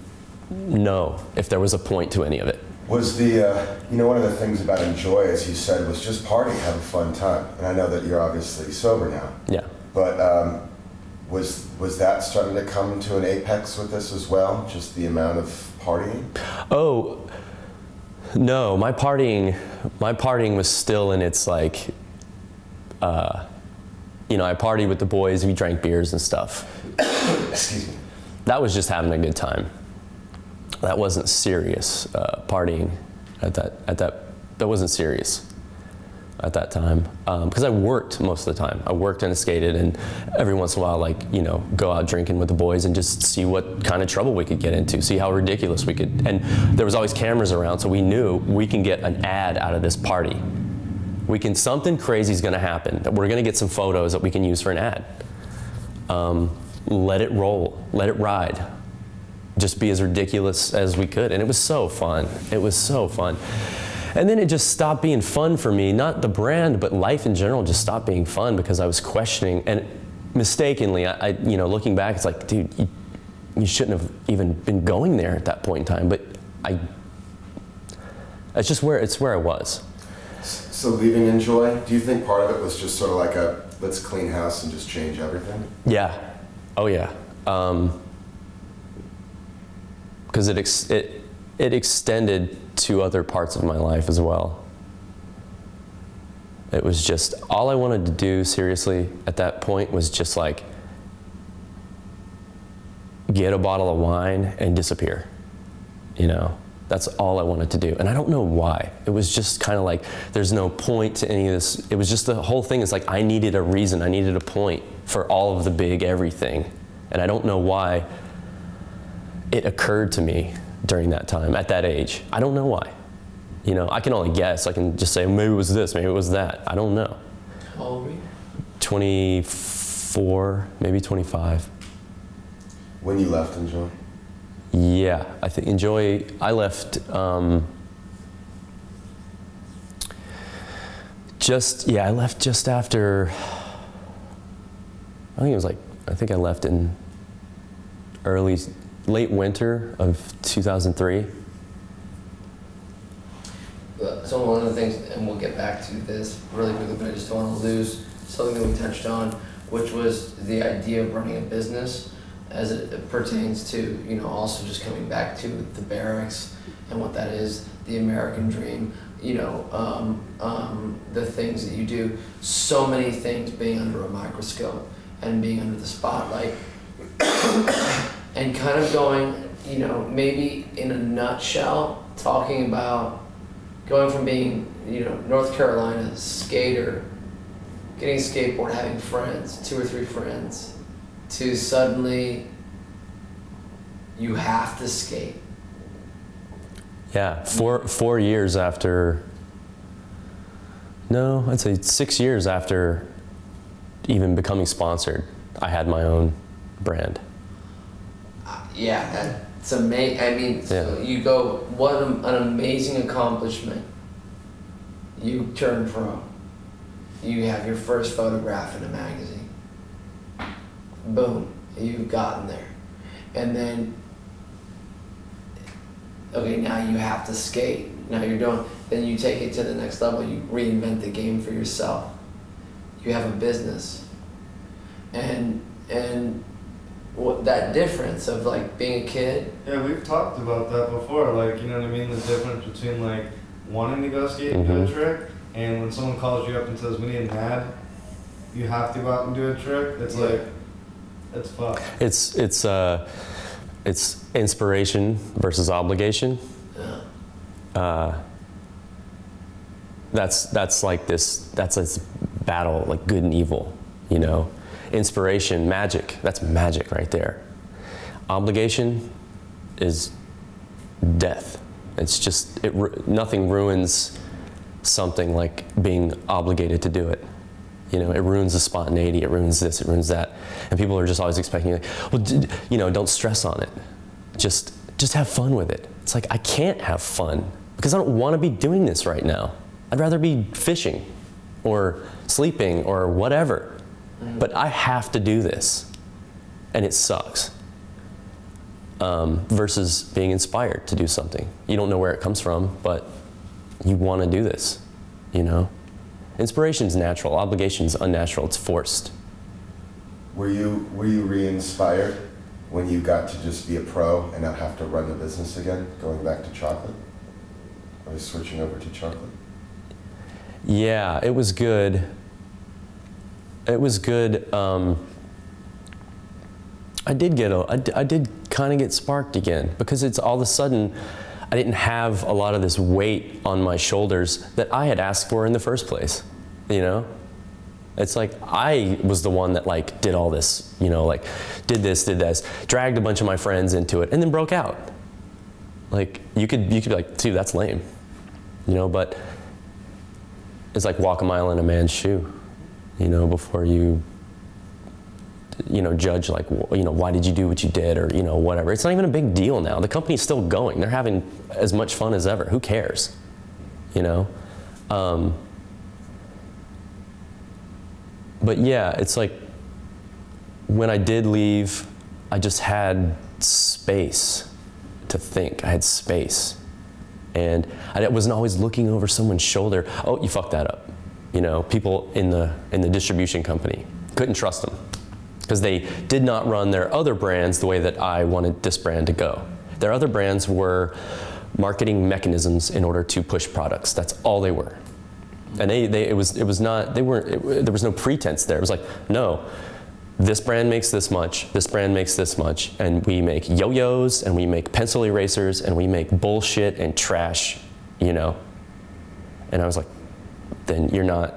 know if there was a point to any of it. Was one of the things about enjoy, as you said, was just party, have a fun time. And I know that you're obviously sober now. Yeah. But was that starting to come to an apex with this as well? Just the amount of partying? Oh, no, my partying was still in its like, I partied with the boys, we drank beers and stuff. Excuse me. That was just having a good time. That wasn't serious partying that wasn't serious at that time. Because I worked most of the time. I worked and I skated, and every once in a while, go out drinking with the boys and just see what kind of trouble we could get into, see how ridiculous we could. And there was always cameras around, so we knew we can get an ad out of this party. Something crazy is going to happen, that we're going to get some photos that we can use for an ad. Let it roll, let it ride. Just be as ridiculous as we could. And it was so fun. It was so fun. And then it just stopped being fun for me. Not the brand, but life in general just stopped being fun because I was questioning. And mistakenly, I looking back, it's like, dude, you shouldn't have even been going there at that point in time. But it's where I was. So leaving Enjoy, do you think part of it was just sort of like a let's clean house and just change everything? Yeah. Oh yeah. Because it extended to other parts of my life as well. It was just, all I wanted to do seriously at that point was just like get a bottle of wine and disappear. That's all I wanted to do. And I don't know why. It was just kind of like, there's no point to any of this. It was just the whole thing is like, I needed a reason, I needed a point for all of the big everything. And I don't know why it occurred to me during that time, at that age. I don't know why. I can only guess. I can just say, maybe it was this, maybe it was that. I don't know. How old were you? 24, maybe 25. When you left Enjoy? Yeah, I think Enjoy, I left I left just after, I think I left in late winter of 2003. So one of the things, and we'll get back to this really quickly, but I just don't want to lose something that we touched on, which was the idea of running a business as it pertains to, also just coming back to the barracks and what that is, the American dream, the things that you do, so many things being under a microscope and being under the spotlight and kind of going, maybe in a nutshell, talking about going from being, North Carolina skater, getting a skateboard, having friends, 2 or 3 friends, to suddenly you have to skate. Yeah, 4 years after, no, I'd say 6 years after even becoming sponsored, I had my own brand. Yeah, that's amazing. I mean, so you go, what an amazing accomplishment. You turn pro. You have your first photograph in a magazine. Boom, you've gotten there. And then, okay, now you have to skate. Now then you take it to the next level. You reinvent the game for yourself. You have a business. And what that difference of like being a kid. Yeah, we've talked about that before. Like, you know what I mean? The difference between like wanting to go skate and do a trick, and when someone calls you up and says, we need an ad, you have to go out and do a trick. It's like, it's fucked. It's inspiration versus obligation. That's like this battle, like good and evil, Inspiration, magic, that's magic right there. Obligation is death. It's just, nothing ruins something like being obligated to do it. It ruins the spontaneity, it ruins this, it ruins that. And people are just always expecting, like, well, don't stress on it. Just have fun with it. It's like, I can't have fun because I don't want to be doing this right now. I'd rather be fishing or sleeping or whatever. But I have to do this, and it sucks. Versus being inspired to do something. You don't know where it comes from, but you want to do this, Inspiration's natural, obligation's unnatural, it's forced. Were you re-inspired when you got to just be a pro and not have to run the business again, going back to chocolate? Or switching over to chocolate? Yeah, it was good. It was good. I did kind of get sparked again because it's all of a sudden I didn't have a lot of this weight on my shoulders that I had asked for in the first place. It's like I was the one that like did all this, did this, dragged a bunch of my friends into it, and then broke out. Like you could be like, dude, that's lame, but it's like walk a mile in a man's shoe. Before you, judge like, why did you do what you did or, whatever. It's not even a big deal now. The company's still going. They're having as much fun as ever. Who cares? But yeah, it's like when I did leave, I just had space to think. I had space. And I wasn't always looking over someone's shoulder. Oh, you fucked that up. People in the distribution company, couldn't trust them because they did not run their other brands the way that I wanted this brand to go. Their other brands were marketing mechanisms in order to push products. That's all they were. And there was no pretense there. It was like, no, this brand makes this much, this brand makes this much, and we make yo-yos and we make pencil erasers and we make bullshit and trash, And I was like, then you're not,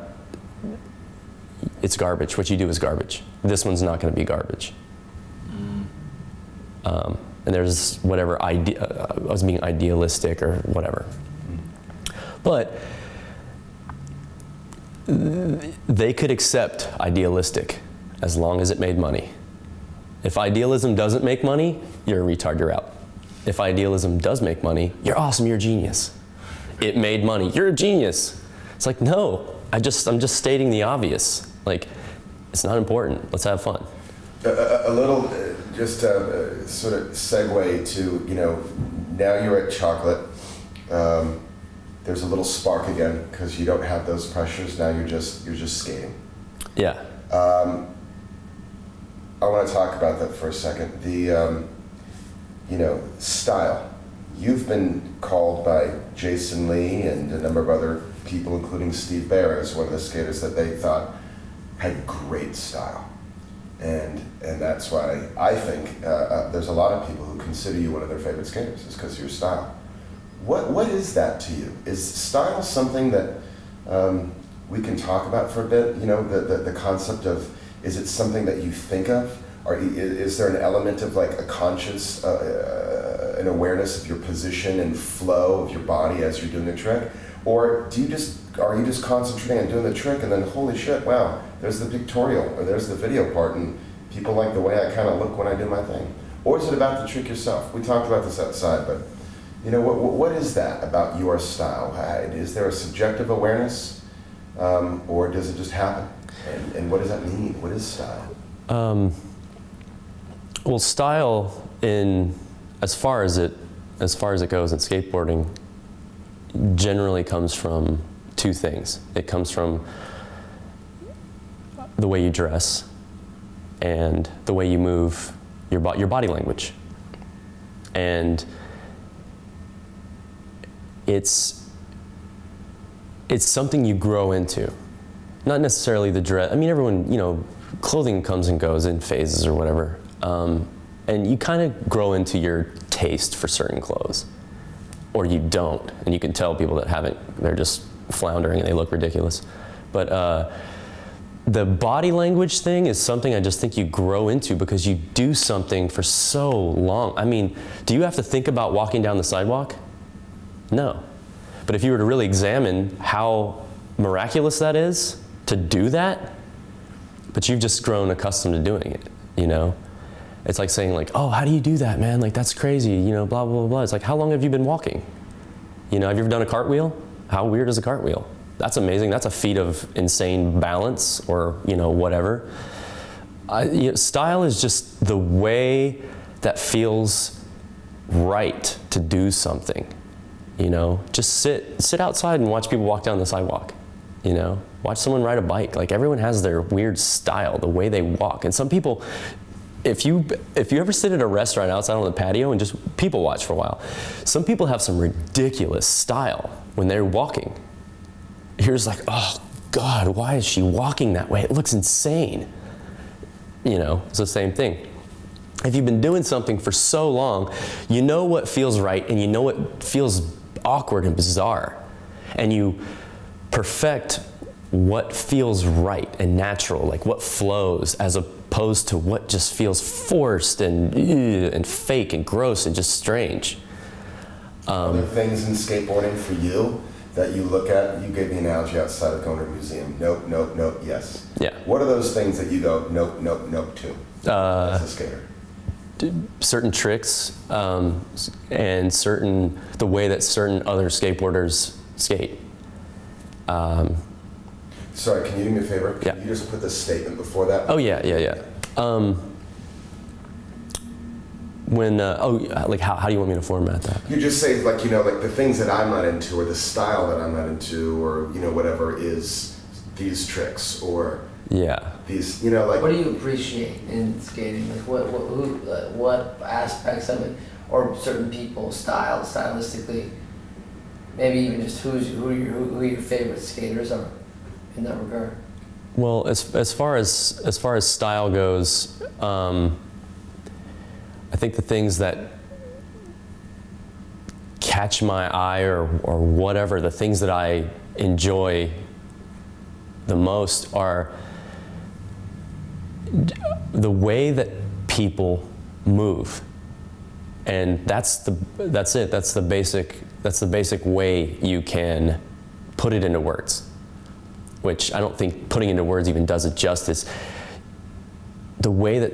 it's garbage. What you do is garbage. This one's not going to be garbage. And there's whatever idea, I was being idealistic or whatever. But they could accept idealistic as long as it made money. If idealism doesn't make money, you're a retard, you're out. If idealism does make money, you're awesome, you're a genius. It made money, you're a genius. It's like, no, I'm just stating the obvious. Like, it's not important. Let's have fun. A little, just sort of segue to, now you're at chocolate. There's a little spark again because you don't have those pressures. Now you're just skating. Yeah. I want to talk about that for a second. The, style. You've been called by Jason Lee and a number of other people, including Steve Berra, as one of the skaters that they thought had great style. And that's why I think there's a lot of people who consider you one of their favorite skaters, is because of your style. What is that to you? Is style something that we can talk about for a bit? You know, the concept of, is it something that you think of? Or is there an element of like a conscious, an awareness of your position and flow of your body as you're doing a trick? Or are you just concentrating on doing the trick and then, holy shit, wow, there's the pictorial or there's the video part and people like the way I kind of look when I do my thing? Or is it about the trick yourself? We talked about this outside, but you know, what is that about your style? Is there a subjective awareness, or does it just happen? And what does that mean? What is style? Well, style, as far as it goes in skateboarding, generally comes from two things. It comes from the way you dress and the way you move, your body language. And it's something you grow into. Not necessarily the dress. I mean, everyone, you know, clothing comes and goes in phases or whatever. And you kind of grow into your taste for certain clothes. Or you don't. And you can tell people that haven't, they're just floundering and they look ridiculous. But the body language thing is something I just think you grow into because you do something for so long. I mean, do you have to think about walking down the sidewalk? No. But if you were to really examine how miraculous that is to do that, but you've just grown accustomed to doing it, you know? It's like saying like, oh, how do you do that, man? Like, that's crazy, you know, blah, blah, blah, blah. It's like, how long have you been walking? You know, have you ever done a cartwheel? How weird is a cartwheel? That's amazing. That's a feat of insane balance or, you know, whatever. You know, style is just the way that feels right to do something. You know, just sit outside and watch people walk down the sidewalk. You know, watch someone ride a bike. Like, everyone has their weird style, the way they walk. And some people, if you ever sit at a restaurant outside on the patio and just people watch for a while, some people have some ridiculous style when they're walking. You're just like, oh God, why is she walking that way? It looks insane. You know, it's the same thing. If you've been doing something for so long, you know what feels right and you know what feels awkward and bizarre. And you perfect what feels right and natural, like what flows, as opposed to what just feels forced and fake and gross and just strange. Are there things in skateboarding for you that you look at? You gave me an analogy outside of going to a museum. Nope, nope, nope, yes. Yeah. What are those things that you go, nope, nope, nope to as a skater? Certain tricks and the way that certain other skateboarders skate. Sorry, can you do me a favor? Can Yeah. you just put the statement before that? Oh yeah. Like how do you want me to format that? You just say, like, you know, like the things that I'm not into, or the style that I'm not into, or, you know, whatever is these tricks, or Yeah. these, you know, like. What do you appreciate in skating? Like what aspects of it, or certain people, stylistically? Maybe even just who your favorite skaters are in that regard. Well, as far as style goes, I think the things that catch my eye or whatever, the things that I enjoy the most are the way that people move. And that's it. That's the basic way you can put it into words, which I don't think putting into words even does it justice. The way that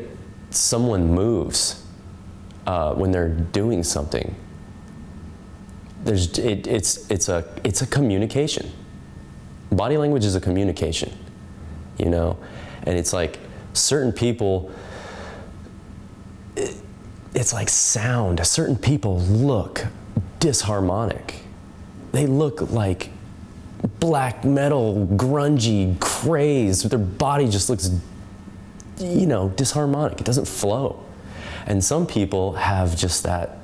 someone moves when they're doing something, it's a communication. Body language is a communication, you know, and it's like certain people. It's like sound. Certain people look disharmonic. They look like black metal, grungy, crazed. Their body just looks, you know, disharmonic. It doesn't flow. And some people have just that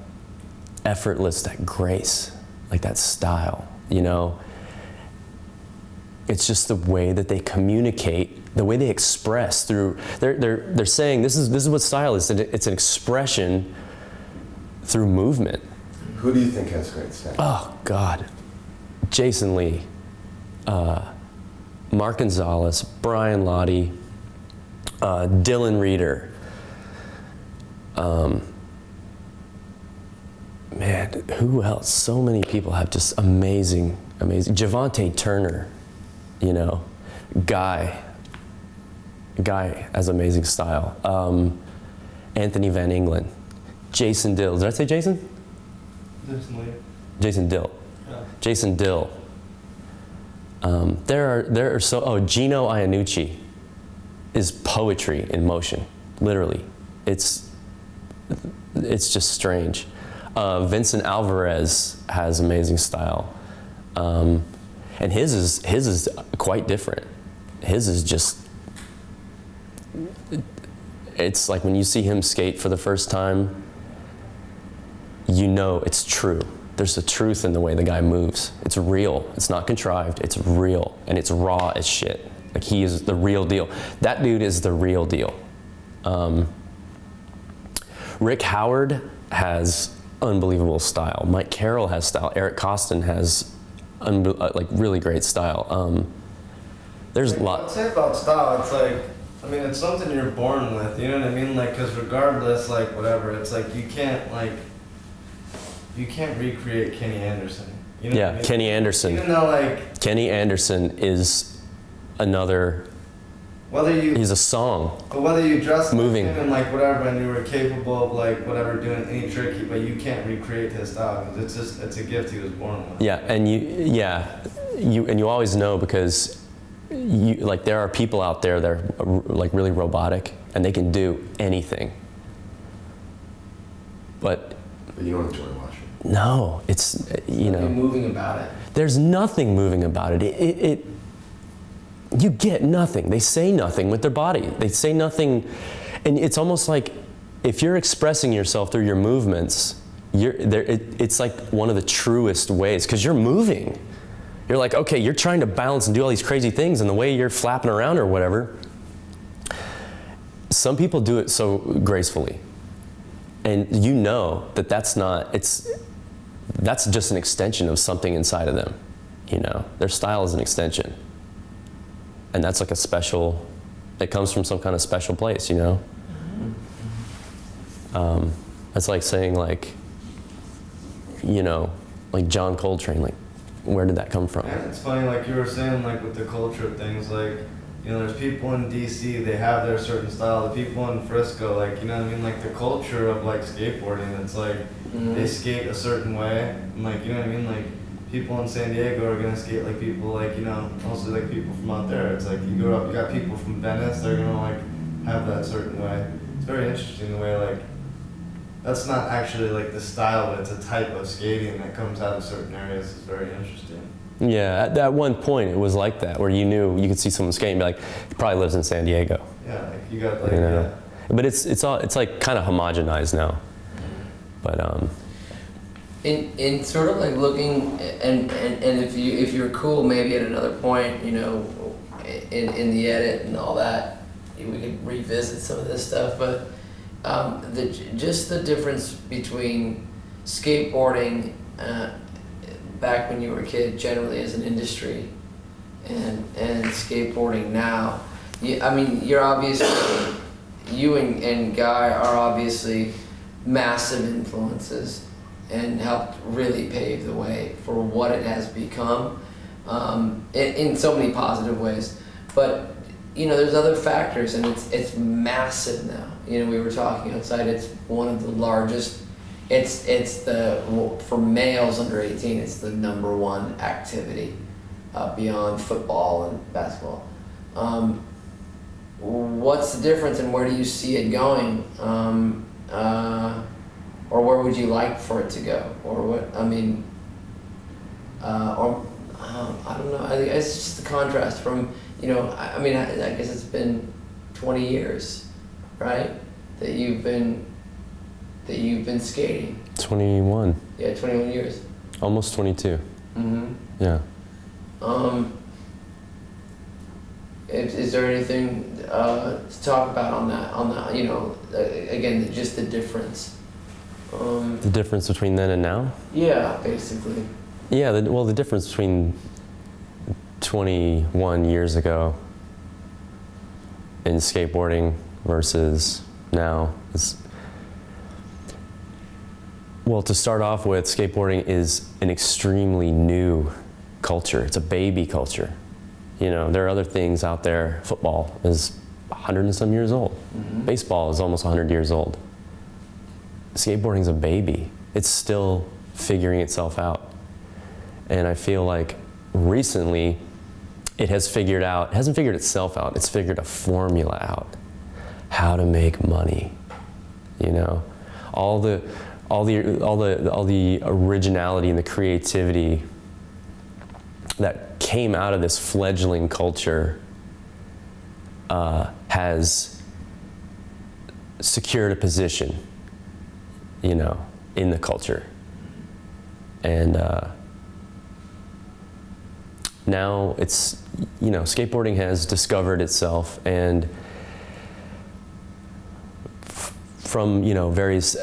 effortless, that grace, like that style, you know. It's just the way that they communicate, the way they express through. They're saying this is what style is. It's an expression through movement. Who do you think has great style? Oh God, Jason Lee, Mark Gonzalez, Brian Lottie, Dylan Reeder. Man, who else? So many people have just amazing. Javante Turner, you know, Guy has amazing style. Anthony Van Engelen, Jason Dill. Did I say Jason? Jason Dill. Yeah. Jason Dill. There are Gino Iannucci is poetry in motion, literally. It's just strange. Vincent Alvarez has amazing style, and his is quite different. His is just, it's like when you see him skate for the first time, you know it's true. There's a truth in the way the guy moves. It's real. It's not contrived. It's real, and it's raw as shit. Like, he is the real deal. That dude is the real deal. Rick Howard has unbelievable style. Mike Carroll has style. Eric Koston has like really great style. There's a lot. I'd say about style, it's like, I mean, it's something you're born with, you know what I mean? Like, because regardless, like, whatever, it's like you can't recreate Kenny Anderson. You know what I mean? Kenny Anderson. Even though, like, Kenny Anderson is another, he's a song. But whether you dress moving like him and like whatever, and you were capable of like whatever doing any trick, but you can't recreate his style because it's a gift he was born with. Yeah, and you always know, because like, there are people out there that are like really robotic and they can do anything. But you don't enjoy watching. No, it's, you know. Nothing moving about it. There's nothing moving about it. You get nothing. They say nothing with their body. They say nothing, and it's almost like if you're expressing yourself through your movements, it's like one of the truest ways, because you're moving. You're like, okay, you're trying to balance and do all these crazy things, and the way you're flapping around or whatever, some people do it so gracefully. And you know that that's just an extension of something inside of them, you know? Their style is an extension. And that's like it comes from some kind of special place, you know? That's like saying, like, you know, like John Coltrane, like, where did that come from? And it's funny, like you were saying, like with the culture of things, like, you know, there's people in DC, they have their certain style. The people in Frisco, like, you know what I mean? Like the culture of like skateboarding, it's like they skate a certain way. And like, you know what I mean? Like people in San Diego are gonna skate like people, like, you know, mostly like people from out there. It's like you go up, you got people from Venice, they're gonna like have that certain way. It's very interesting the way, like, that's not actually like the style, but it's a type of skating that comes out of certain areas. It's very interesting. Yeah, at one point it was like that, where you knew you could see someone skating and be like, he probably lives in San Diego. Yeah, like you got like, you know? yeah. But it's like kind of homogenized now. But in sort of like looking, and if you're cool, maybe at another point, you know, in the edit and all that, we could revisit some of this stuff. But just the difference between skateboarding back when you were a kid, generally as an industry, and skateboarding now. I mean, you're obviously, you and Guy are obviously massive influences and helped really pave the way for what it has become, in so many positive ways. But, you know, there's other factors, and it's massive now. You know, we were talking outside, it's one of the largest, for males under 18, it's the #1 activity beyond football and basketball. What's the difference, and where do you see it going? Or where would you like for it to go? Or what, I mean, I don't know, I think it's just the contrast from, you know, I mean, I guess it's been 20 years, right? That you've been skating. 21. Yeah, 21 years. Almost 22. Mm-hmm. Yeah. Is there anything to talk about on that? You know, again, just the difference. The difference between then and now? Yeah, basically. Yeah, the difference between 21 years ago in skateboarding versus now is, well, to start off with, skateboarding is an extremely new culture. It's a baby culture. You know, there are other things out there. Football is 100 and some years old. Mm-hmm. Baseball is almost 100 years old. Skateboarding's a baby. It's still figuring itself out. And I feel like recently it hasn't figured itself out, it's figured a formula out. How to make money, you know? All the originality and the creativity that came out of this fledgling culture has secured a position, you know, in the culture. And now it's, you know, skateboarding has discovered itself, and from, you know, various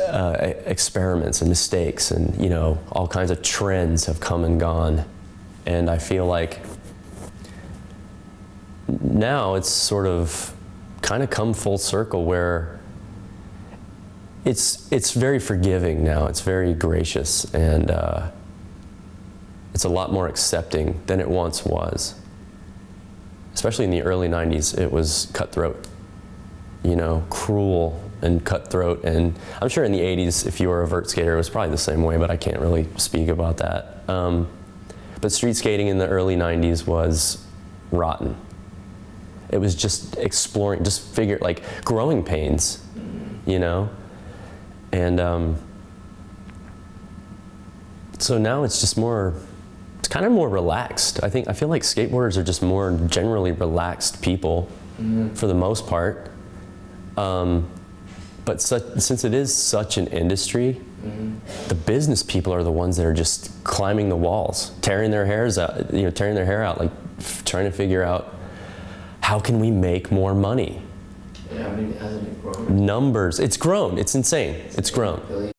experiments and mistakes and, you know, all kinds of trends have come and gone. And I feel like now it's sort of kind of come full circle where it's very forgiving now. It's very gracious, and it's a lot more accepting than it once was. Especially in the early 90s, it was cutthroat, you know, cruel and cutthroat. And I'm sure in the 80s, if you were a vert skater, it was probably the same way, but I can't really speak about that. But street skating in the early 90s was rotten. It was just exploring, like growing pains, you know? And so now it's just more, it's kind of more relaxed. I feel like skateboarders are just more generally relaxed people for the most part. But since it is such an industry, the business people are the ones that are just climbing the walls, tearing their hair out, like trying to figure out how can we make more money. Yeah, I mean, it hasn't been growing. Numbers, it's grown, it's insane, it's grown.